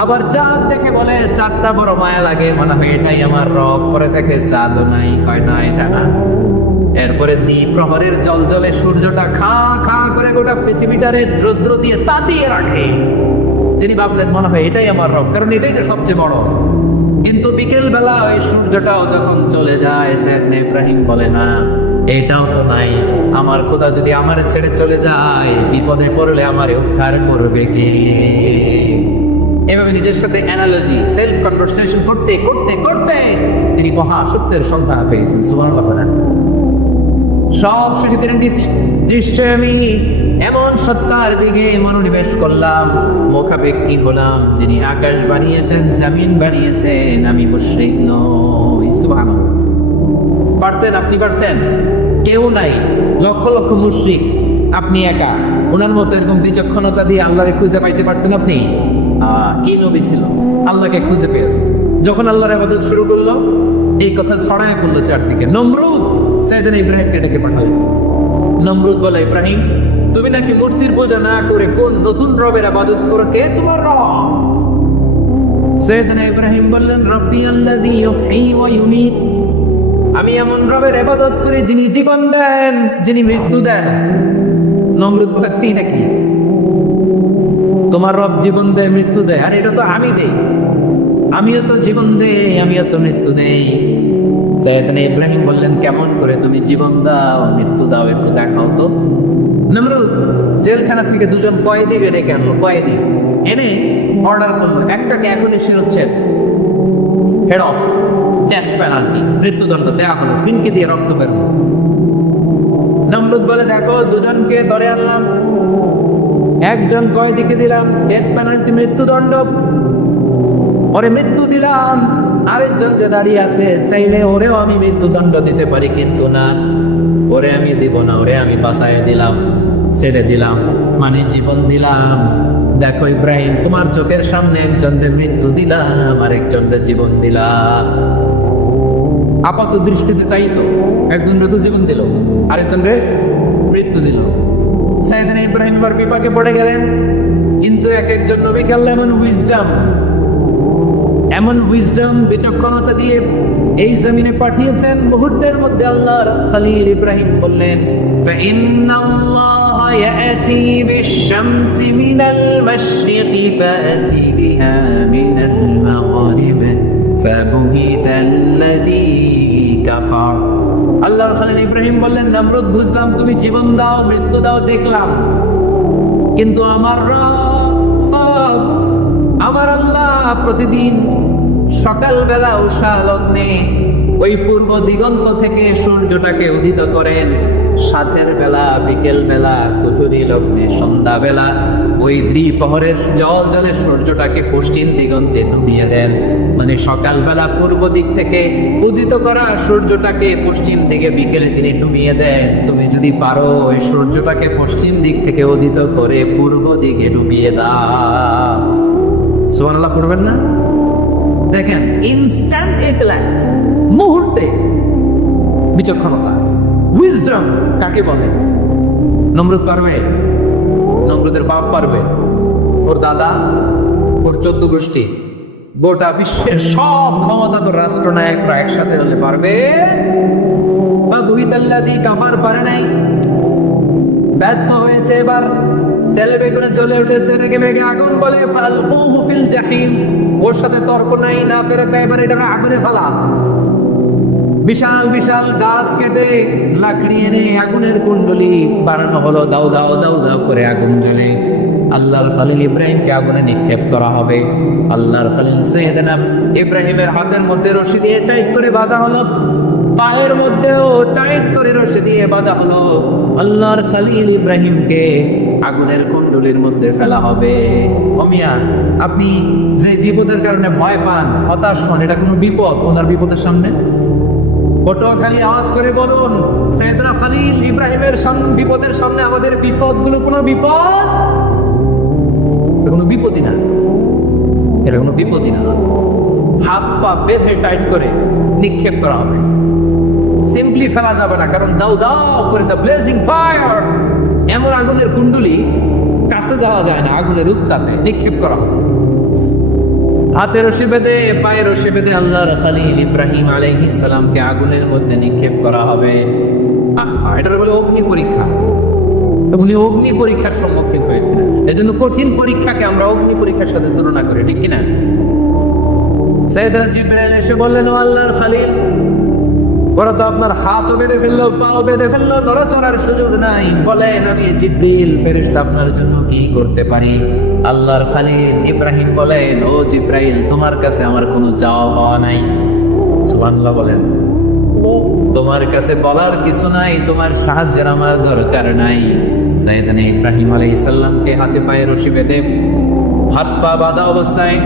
আবার চাঁদ দেখে বলে চাঁদটা বড় মায়া লাগে, মনে হয় এটাই আমার রব, পরে দেখে চাঁদও নাই, কয় না এটা না। এরপরে দ্বীপ প্রহরের জলজলে সূর্যটা খা খা করে গোটা পৃথিবীটারে রৌদ্র দিয়ে তাতিয়ে রাখে। তিনি ভাবলেন মনে হয় এটাই আমার রব, কারণ এটাই তো সবচেয়ে বড়। কিন্তু বিকেল বেলা ওই সূর্যটাও যখন চলে যায়, সাইয়েদনা ইব্রাহিম বলে না এটাও তো নাই, আমার খোদা যদি আমার ছেড়ে চলে যায়, বিপদে পড়লে আমারে উদ্ধার করবে কে? এভাবে নিজের সাথে অ্যানালজি, সেলফ কনভারসেশন করতে করতে করতে তিনি মহা সত্যের সন্ধান পেয়েছেন। সুবহানাল্লাহ বলেন। সব শেষে তিনি নিশ্চয় আমি এমন সত্তার দিকে মনোনিবেশ করলাম, মুখাপেক্ষী হলাম, যিনি আকাশ বানিয়েছেন, জমিন বানিয়েছেন, আমি মুশরিক নই। সুবহানাল্লাহ। পারতেন? আপনি পারতেন? কেউ নাই, লক্ষ লক্ষ মুশরিক, আপনি একা। ওনার মতো এরকম বিচক্ষণতা দিয়ে আল্লাহকে খুঁজে পাইতে পারতেন আপনি? কি নবী ছিল, আল্লাহকে খুঁজে পেয়েছে। যখন আল্লাহর ইবাদত শুরু করলো, এই কথা ছড়ায় পড়লো চারদিকে। নমরুদ সাইয়েদনা ইব্রাহিমকে ডেকে পাঠালেন। নমরুদ বলে, ইব্রাহিম, তুমি নাকি মূর্তির পূজা না করে কোন নতুন রবের ইবাদত করো? কে তোমার রব? সাইয়েদনা ইব্রাহিম বললেন, রব্বি আল্লাযী ইউহয়ী ওয়া ইউমীত। আমি এমন রবের ইবাদত করি যিনি জীবন দেন, যিনি মৃত্যু দেন। নমরুদ বলে, তুই নাকি? তোমার রব জীবন দেয়, মৃত্যু দেয়? আর এটা তো আমি দেই। আমিও তো জীবন দেই, আমিও তো মৃত্যু দেই। সাইয়েদনা ইব্রাহিম বললেন, কেমন করে তুমি জীবন দাও, মৃত্যু দাও, একটু দেখাও তো। নমরুদ জেলখানা থেকে দুজন কয়েদি ডেকে আনলো। কয়েদি এনে অর্ডার করলো, একটাকে এখনই শিরোচ্ছেদ, হেড অফ, ডেথ পেনাল্টি, মৃত্যুদণ্ড দেওয়া হলো, ফিনকি দিয়ে রক্ত বের হলো। নমরুদ বলে, দেখো, দুজনকে ধরে আনলাম, একজন কয়েদিকে দিলাম ডেথ পেনাল্টি, মৃত্যুদণ্ড, ওরে মৃত্যু দিলাম। আরেকজন যে দাঁড়িয়ে আছে, চাইলে ওরেও আমি মৃত্যুদণ্ড দিতে পারি, কিন্তু না, ওরে আমি দিব না, ওরে আমি বাঁচায় দিলাম, ছেড়ে দিলাম, মানে জীবন দিলাম। দেখো ইব্রাহিম, তোমার চোখের সামনে একজনের মৃত্যু দিলাম, আরেকজনের জীবন দিলাম। আপাত দৃষ্টিতে তাই তো, একজনের তো জীবন দিল, আরেকজনের মৃত্যু দিল। সাইয়েদনা ইব্রাহিম এবার বিপাকে পড়ে গেলেন। কিন্তু এক একজন নবীকে আল্লাহ এমন উইজডম, বিচক্ষণতা দিয়ে এই জমিনে পাঠিয়েছেন। মুহূর্তের মধ্যে আল্লাহর খলিল ইব্রাহিম বললেন, ফাইন্নাল্লাহা ইয়াতি বিশ-শামসি মিনাল মাশরিকি ফাআতি বিহা মিনাল মাগরিব ফাবুহিতাল্লাযী কাফার। আল্লাহর খলিল ইব্রাহিম বললেন, নমরুদ, বুঝলাম তুমি জীবন দাও, মৃত্যু দাও, দেখলাম, কিন্তু আমার রব, আমার আল্লাহ প্রতিদিন সকালবেলা উষা লগ্নে ওই পূর্ব দিগন্ত থেকে সূর্যটাকে উদিত করেন, সাঁঝের বেলা, বিকেল বেলা, কুথুরি লগ্নে, সন্ধ্যা বেলা ওই দ্বিপ্রহরের জল জলে সূর্যটাকে পশ্চিম দিগন্তে ডুবিয়ে দেন। মানে সকালবেলা পূর্ব দিক থেকে উদিত করা সূর্যটাকে পশ্চিম দিকে বিকেলে তিনি ডুবিয়ে দেন। তুমি যদি পারো ওই সূর্যটাকে পশ্চিম দিক থেকে উদিত করে পূর্ব দিকে ডুবিয়ে দাও। সুবহানাল্লাহ পড়বেন না? দেখেন, ইনস্ট্যান্ট ইন্টেলেক্ট, মুহূর্তে বিচক্ষণতা, উইজডম কাকে বলে? নমরুদ পারবে? নমরুদের বাপ পারবে? ওর দাদা, ওর 14 গোষ্ঠী, গোটা বিশ্বের সব ক্ষমতা তো রাষ্ট্রনায়করা একসাথে হলে পারবে? বা বুহিতাল্লাযী কাফার পারে নাই, ব্যর্থ হয়েছে। এবার তেলে বেগুনে জ্বলে উঠেছে, রেগে মেগে আগুন বলে, ফালকুহু ফিল জাহিম। ওর সাথে তর্ক নাই, না পেরে এবার এটা আগুনে ফেলা। বিশাল বিশাল গাছ কেটে লাকড়ি এনে আগুনের কুণ্ডলি বানানো হলো, দাও দাও দাও দাও করে আগুন জ্বলে। আল্লাহর খলিল ইব্রাহিমকে আগুনে নিক্ষেপ করা হবে। আল্লাহর খলিল সাইয়েদনা ইব্রাহিমের হাতের মধ্যে রশি দিয়ে টাইট করে বাঁধা হলো, পায়ের মধ্যেও টাইট করে রশি দিয়ে বাঁধা হলো। আল্লাহর খলিল ইব্রাহিমকে আগুনের কুণ্ডলীর মধ্যে ফেলা হবে। অমিয়া, আপনি যে বিপদের কারণে ভয় পান, হতাশ হন, এটা কোনো বিপদ ওনার বিপদের সামনে? পটুয়াখালী আওয়াজ করে বলুন, সাইয়েদনা খলিল ইব্রাহিমের বিপদের সামনে আমাদের বিপদগুলো কোনো বিপদ? কোনো বিপদই না, এটা কোনো বিপদই না। হাত পা বেঁধে টাইট করে নিক্ষেপ করা হবে, সিম্পলি ফেলা যাবে না, কারণ দাও দাও করে দ্য ব্লেজিং ফায়ার, এমন আগুনের কুণ্ডলী, কাছে যাওয়া যায় না, আগুনের উত্তাপে নিক্ষেপ করা হবে। হাতে রশি বেঁধে, পায়ে রশি বেঁধে আল্লাহর খলিল ইব্রাহিম আলাইহিস সালামকে আগুনের মধ্যে নিক্ষেপ করা হবে। এটার বলে অগ্নি পরীক্ষা। উনি অগ্নি পরীক্ষার সম্মুখীন হয়েছিলেন। এজন্য কঠিন পরীক্ষাকে আমরা অগ্নি পরীক্ষার সাথে তুলনা করি, ঠিক কিনা? সাইয়েদনা জিবরাইল এসে বললেন, ও আল্লাহর খলিল, ওরা তো আপনার হাতও বেঁধে ফেললো, পাও বেঁধে ফেললো, নড়াচড়ার সুযোগ নাই, বলেন আমি জিবরিল ফেরেশতা আপনার জন্য কি করতে পারি? আল্লাহর খলিল ইব্রাহিম বলেন, ও জিবরাইল, তোমার কাছে আমার কোনো চাওয়া পাওয়া নাই। সুবহানাল্লাহ বলেন। তোমার কাছে বলার কিছু নাই, তোমার সাহায্যের আমার দরকার নাই। সাইয়েদনা ইব্রাহিম আলাইহিস সালামকে হাতে পায়ে রশি বেঁধে, হাত পা বাঁধা অবস্থায়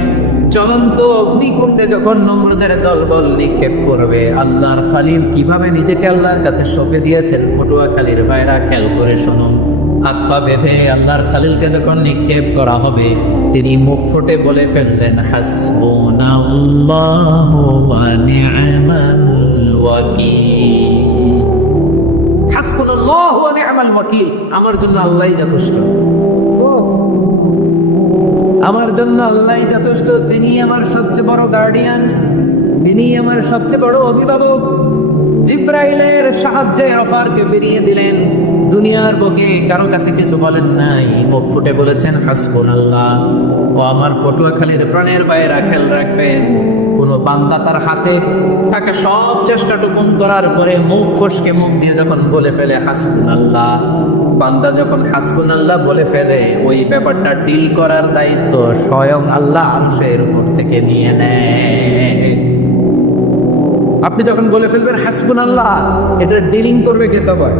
চলন্ত অগ্নিকুণ্ডে যখন নমরুদের দলবল নিক্ষেপ করবে, আল্লাহর খালিল কিভাবে নিজেকে আল্লাহর কাছে সঁপে দিয়েছেন পটুয়াখালীর ভাইরা খেয়াল করে শুনুন। হাত পা বেঁধে আল্লাহর খালিলকে যখন নিক্ষেপ করা হবে, তিনি মুখ ফুটে বলে ফেললেন, হাসবুনাল্লাহু ওয়া নি'মাল ওয়াকিল। হাসবুনাল্লাহু ওয়া নি'মাল ওয়াকিল, আমার জন্য আল্লাহই যথেষ্ট, আমার জন্য আল্লাহই যথেষ্ট। তিনি আমার সবচেয়ে বড় গার্ডিয়ান, তিনি আমার সবচেয়ে বড় অভিভাবক। জিব্রাইলের সাহায্যে অফারকে ফিরিয়ে দিলেন, দুনিয়ার বুকে কারো কাছে কিছু বলেন নাই, মুখ ফুটে বলেছেন হাসবুনাল্লাহ। ও আমার পটুয়াখালীর প্রাণের বাইরা খেয়াল রাখবেন, কোন বান্দা তার হাতে তাকে সব চেষ্টাটুকুন করার পরে মুখ ফসকে মুখ দিয়ে যখন বলে ফেলে হাসবুনাল্লাহ, বান্দা যখন হাসবুনাল্লাহ বলে ফেলে, ওই ব্যাপারটা ডিল করার দায়িত্ব স্বয়ং আল্লাহ আরশের উপর থেকে নিয়ে নেয়। আপনি যখন বলে ফেলবেন হাসবুনাল্লাহ, এটা ডিলিং করবে কে? তবে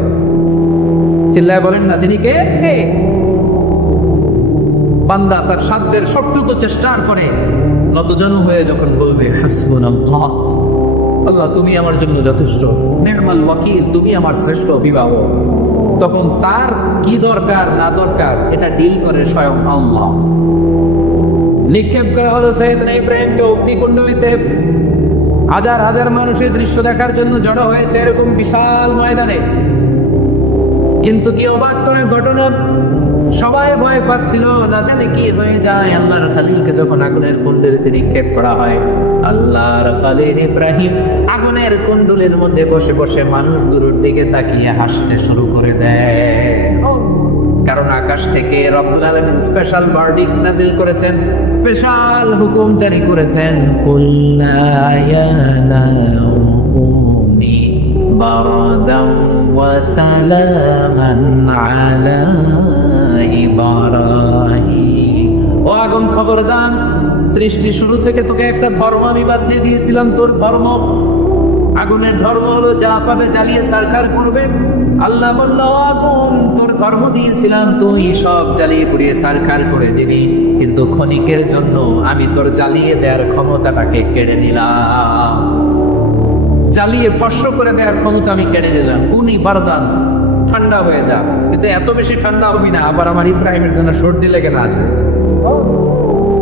চিল্লায় বলেন না, তিনি কে? বান্দা তার সাধ্যের সবটুকু চেষ্টার পরে নতজানু হয়ে যখন বলবে হাসবুনাল্লাহ, আল্লাহ তুমি আমার জন্য যথেষ্ট, নি'মাল ওয়াকিল, তুমি আমার শ্রেষ্ঠ অভিভাবক, তখন তার কি দরকার না দরকার এটা ডিল করে স্বয়ং আল্লাহ। নিক্ষেপ করা হলো সাইয়েদনা ইব্রাহিমকে অগ্নিকুণ্ডলিতে। হাজার হাজার মানুষের দৃশ্য দেখার জন্য জড়ো হয়েছে এরকম বিশাল ময়দানে, কিন্তু কি অবাক করে ঘটনা, সবাই ভয় পাচ্ছিল, না জানে কি হয়ে যায়। আল্লাহর খালিলকে যখন আগুনের কুণ্ডলিতে নিক্ষেপ করা হয়, আল্লাহর খালিল ইব্রাহিম আগুনের কুণ্ডলের মধ্যে বসে বসে মানুষ দূরের দিকে তাকিয়ে হাসতে শুরু করে দেয়। কারণ আকাশ থেকে রব্বুল আলামিন স্পেশাল ভার্ডিক্ট নাজিল করেছেন, স্পেশাল হুকুম জারি করেছেন, কুল্লা ইয়া নারু কুনি বারদাম ওয়া সালামান আলা ইব্রাহিম। ও আগুন খবরদার, সৃষ্টি শুরু থেকে তোকে একটা ধর্ম আমি বাতলে দিয়েছিলাম, তোর ধর্ম আগুনের ধর্ম হলো যা পাবে জ্বালিয়ে সরকার করবে। আল্লাহ বলল, আগুন তোর ধর্ম দিয়েছিলাম, তুই সব জ্বালিয়ে পুড়িয়ে সরকার করে দিবি, কিন্তু ক্ষণিকের জন্য আমি তোর জ্বালিয়ে দেওয়ার ক্ষমতাটাকে কেড়ে নিলাম, জ্বালিয়ে ফস্য করে দেওয়ার ক্ষমতা আমি কেড়ে দিলাম। কুনি বারদান, ঠান্ডা হয়ে যা, কিন্তু এত বেশি ঠান্ডা হবি না আবার আমার ইব্রাহিমের জন্য সর্দি লেগে না আছে।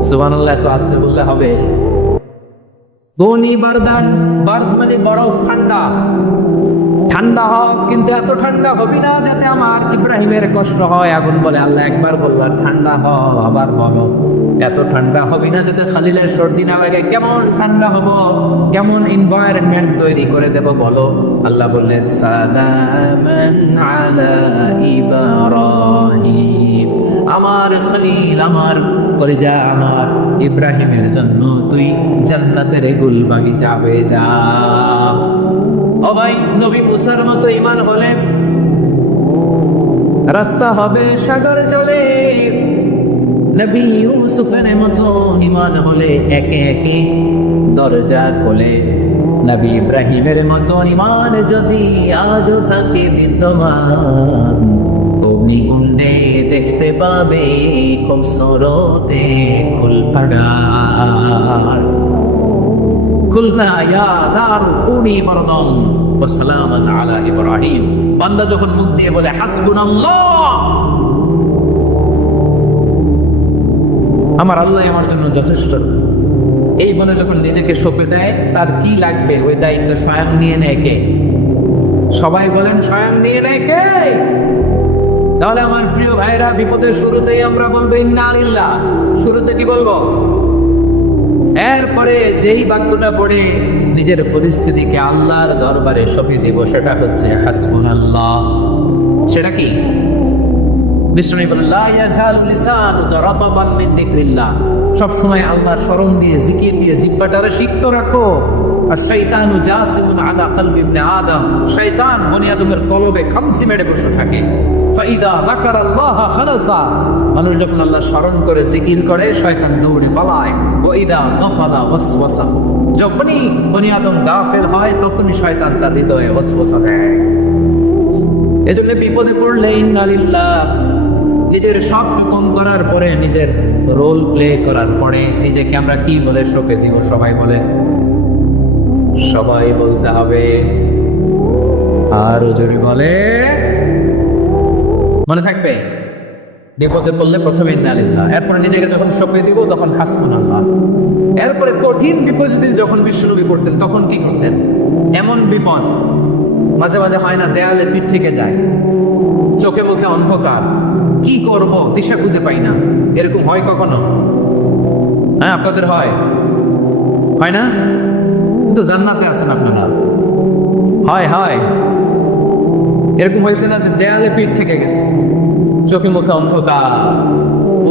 সুবহানাল্লাহ, এত আসতে বললে হবে? গনি বারদান, বার্দ মানে বরফ, ঠান্ডা, ঠান্ডা হোক, কিন্তু এত ঠান্ডা হবি না যাতে আমার ইব্রাহিমের কষ্ট হয়। আগুন বলে, আল্লাহ একবার বললাম ঠান্ডা হ, আবার বলো এত ঠান্ডা হবি না যাতে খালিলের সর্দি না লাগে। কেমন ঠান্ডা হব, কেমন এনভায়রনমেন্ট তৈরি করে দেব বলো? আল্লাহ বললেন, সালামান আলা ইব্রাহিম, আমার খলিল, আমার কলিজা, আমার ইব্রাহিমের জন্য তুই জান্নাতের গুল বাগিচা হয়ে যা। ও ভাই, নবী মুসার মতো ঈমান হলে রাস্তা হবে সাগর জলে, নবী ইউসুফের মতো ঈমান হলে একে একে দরজা খোলে। নবী ইব্রাহিমের মতো ঈমান যদি আজও থাকে বিদ্যমান, অগ্নিকুণ্ডে দেখতে পাবে খুবসুরতে খুলপাড়ার। কুলনা ইয়া নারু কুনি বারদান ওয়া সালামান আলা ইব্রাহিম। বান্দা যখন মুখ দিয়ে বলে হাসবুনাল্লাহ, আমার আল্লাহ আমার জন্য যথেষ্ট, এই বলে যখন নিজেকে সঁপে দেয়, তার কি লাগবে ওই দায়িত্ব স্বয়ং নিয়ে নেয় কে? সবাই বলেন, স্বয়ং নিয়ে নেয় কে? তাহলে আমার প্রিয় ভাইরা, বিপদের শুরুতেই আমরা বলবো ইন্না লিল্লাহ। শুরুতে কি বলবো? এরপরে যেই বাক্যটা পড়ে নিজের পরিস্থিতিকে আল্লাহর দরবারে সঁপে দিব, সেটা হচ্ছে হাসবুনাল্লাহ। সেটা কি? বিষ্ণু বলেন, লা ইয়াজালু লিসানুকা রাতাবান মিন যিকরিল্লাহ, সব সময় আল্লাহর স্মরণ দিয়ে, জিকির দিয়ে জিহ্বাটারে সিক্ত রাখো। আর শয়তানু জাসিমুন আলা কলবি ইবনে আদম, শয়তান বনি আদমের কলবে খামসি মেরে বসে থাকে। ফাইদা যাকারাল্লাহ খালাসা, মানুষ যখন আল্লাহ স্মরণ করে জিকির করে, শয়তান দৌড়ে পালায়। ওয়া ইদা গাফালা ওয়াসওয়াসা, যখনই বনি আদম গাফেল হয় তখনই শয়তান তার হৃদয়ে ওয়াসওয়াসা দেয়। এজন্য বিপদে পড়লে ইন্না লিল্লাহ, নিজের সব কম করার পরে নিজের রোল প্লে করার পরে নিজেকে আমরা কি বলে সঁপে দিব? সবাই বলে, সবাই বলতে হবে। আর জোরে বলে, মনে থাকবে? বিপদে পড়লে প্রথমে ইন্নালিল্লাহ, এরপরে নিজেকে যখন সঁপে দিব তখন হাসবুনাল্লাহ। এরপরে কঠিন বিপদ যদি যখন বিশ্বনবী পড়তেন তখন কি করতেন? এমন বিপদ মাঝে মাঝে হয় না, দেয়ালে পিঠ থেকে যায়, চোখে মুখে অন্ধকার, কি করব দিশা খুঁজে পাই না, এরকম হয় কখনো? হ্যাঁ, আপনাদের হয়? হয় না? কিন্তু জান্নাতে আছেন আপনারা। হয় হয়, এরকম হয়েছে না যে দেয়ালে পিঠ থেকে গেছে, চোখে মুখে অন্ধকার,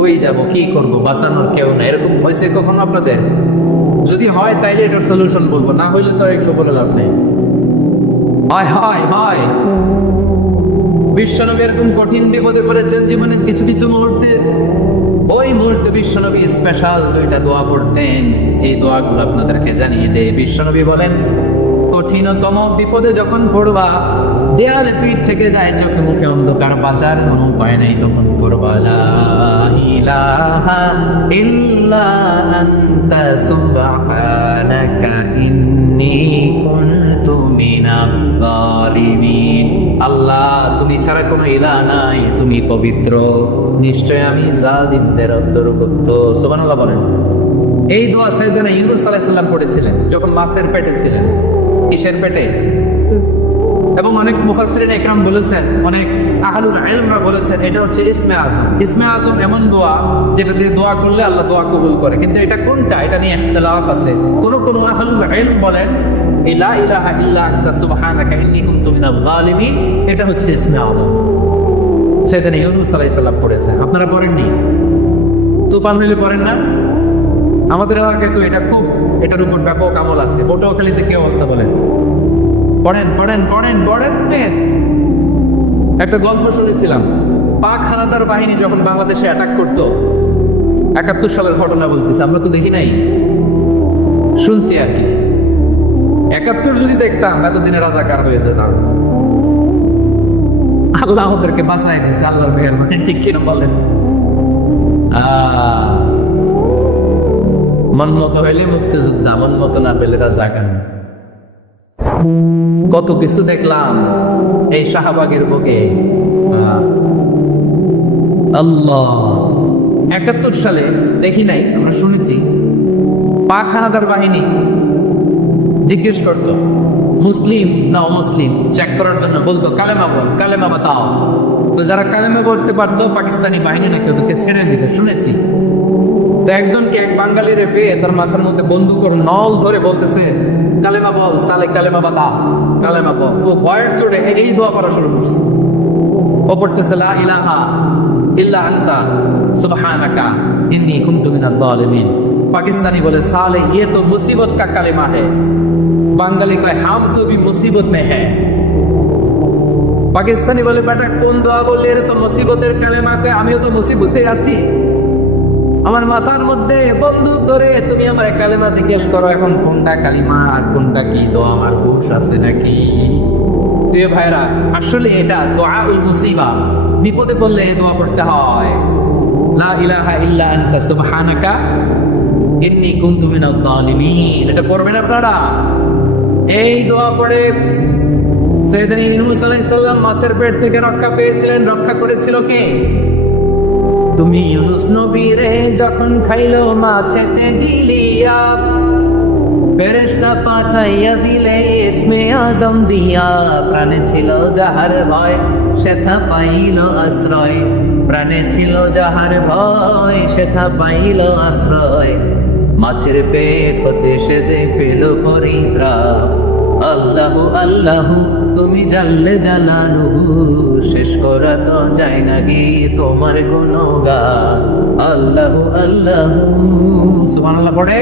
ওই যাব, কি করব, বাঁচানোর কেউ না, এরকম হয়েছে কখনো আপনাদের? যদি হয় তাইলে এটার সলিউশন বলবো, না হইলে তো এগুলো বলে লাভ নেই। হয় হয় হয়, বিশ্বনবী এরকম কঠিন বিপদে পড়েছেন জীবনের কিছু কিছু মুহূর্তে। ওই মুহূর্তে বিশ্বনবী স্পেশাল দুইটা দোয়া পড়তেন। এই দোয়াগুলো আপনাদেরকে জানিয়ে দেয়। বিশ্বনবী বলেন, কঠিনতম বিপদে যখন পড়বা, দেয়ালে পিঠ থেকে যায়, চোখে মুখে অন্ধকার, বাঁচার কোনো উপায় নেই, তখন পড়বা লা ইলাহা ইল্লা আনতা সুবহানাকা ইন্নী কুনতু মিনাজ জালিমিন। আল্লাহ, তুমি ছাড়া কোনো ইলাহ নাই, তুমি পবিত্র, নিশ্চয় আমি জালিমদের অন্তর্ভুক্ত। সুবহানাল্লাহ বলেন। এই দোয়া সাইয়েদনা ইউনূস আলাইহিস সালাম পড়েছিলেন যখন মাছের পেটে ছিলেন। কিসের পেটে? এবং অনেক মুফাসসিরিন ইকরাম বলেছেন, অনেক আহলুল ইলমরা বলেছেন এটা হচ্ছে ইসমে আযম। ইসমে আযম এমন দোয়া যেটা দিয়ে দোয়া করলে আল্লাহ দোয়া কবুল করে, কিন্তু এটা কোনটা এটা নিয়ে ইখতিলাফ আছে। কোন কোন আহলুল ইলম বলেন লা ইলাহা ইল্লা আনতা সুবহানাকা ইন্নী কুনতু মিনাল জালিমিন, এটা হচ্ছে ইসমে আযম। সাইয়েদনা ইউনূস আলাইহিস সালাম পড়েছেন, আপনারা পড়েননি? তুফান হইলে পড়েন না? আমাদের এলাকায় তো এটা খুব, এটার উপর ব্যাপক আমল আছে। পটুয়াখালীতে কি অবস্থা বলেন? পড়েন পড়েন পড়েন পড়েন। একটা গল্প শুনেছিলাম, পাক হানাদার বাহিনী যখন বাংলাদেশে অ্যাটাক করতো, ৭১ সালের ঘটনা বলতেছে, আমরা তো দেখি নাই, শুনছি আর কি। ৭১ যদি দেখতাম এতদিনে রাজাকার হয়েছে না। আল্লাহ ওদেরকে বাঁচায় দিয়েছে, আল্লাহর মেহেরবানি, ঠিক কিনা বলেন? মন মতো হইলে মুক্তিযোদ্ধা, মন মতো না পেলে রাজাকার। কত কিছু দেখলাম এই শাহবাগের বুকে। আল্লাহ, ৭১ সালে দেখি নাই, আমরা শুনেছি পাক হানাদার বাহিনী জিজ্ঞেস করত মুসলিম না অমুসলিম চেক করার জন্য, বলতো কালেমা বল, কালেমা বাতাও। তো যারা কালেমা পড়তে পারতো পাকিস্তানি বাহিনী নাকি ওদেরকে ছেড়ে দিতে শুনেছি। তো একজনকে, এক বাঙালিরে পেয়ে তার মাথার মধ্যে বন্দুকের নল ধরে বলতেছে কালেমা বল, সালে কালেমা বাতা, কালেমা বল। তো ভয়ের চড়ে এই দোয়া পড়া শুরু করছে। ও পড়তেছে লা ইলাহা ইল্লা আনতা সুবহানাকা ইন্নী কুনতু মিনাজ জালিমিন। পাকিস্তানি বলে সালে ये तो मुसीबत का कलेमा है। বাঙালি কয় হাম তো भी मुसीबत में है। পাকিস্তানি বলে বেটা কোন দোয়া বললে? এটা তো মুসিবতের কালেমা। কয় আমিও তো মুসিবতে আছি, আমার মাথার মধ্যে বন্দুক ধরে তুমি আমার কালেমা জিজ্ঞেস করো, এখন কোনটা কালিমা আর কোনটা কি দোয়া, আমার হুঁশ আছে নাকি? প্রিয় ভাইরা, আসলে এটা দুআউল মুসিবা, বিপদে পড়লে এই দোয়া পড়তে হয়, লা ইলাহা ইল্লা আনতা সুবহানাকা ইন্নী কুনতু মিনাজ জালিমিন। এটা পড়বেন আপনারা। এই দোয়া পড়ে সাইয়েদনা ইউনূস আলাইহিস সালাম মাছের পেট থেকে রক্ষা পেয়েছিলেন। রক্ষা করেছিল কে? তুমি ইউনূস নবীরে যখন খাইলো মাছেতে গিলিয়া, ফেরেশতা পাঠাইয়া দিলে ইসমে আযম দিয়া। প্রাণে ছিল যাহার ভয় সেথা পাইল আশ্রয়, প্রাণে ছিল যাহার ভয় সেথা পাইল আশ্রয়। মাছের পেট হতে সে যে পেল পরিত্রাণ। আল্লাহু আল্লাহু তুমি জানলে জালালুহু, শেষ করা তো যায় না গে তোমার গুণগান। আল্লাহু আল্লাহু, সুবহানাল্লাহ পড়ে।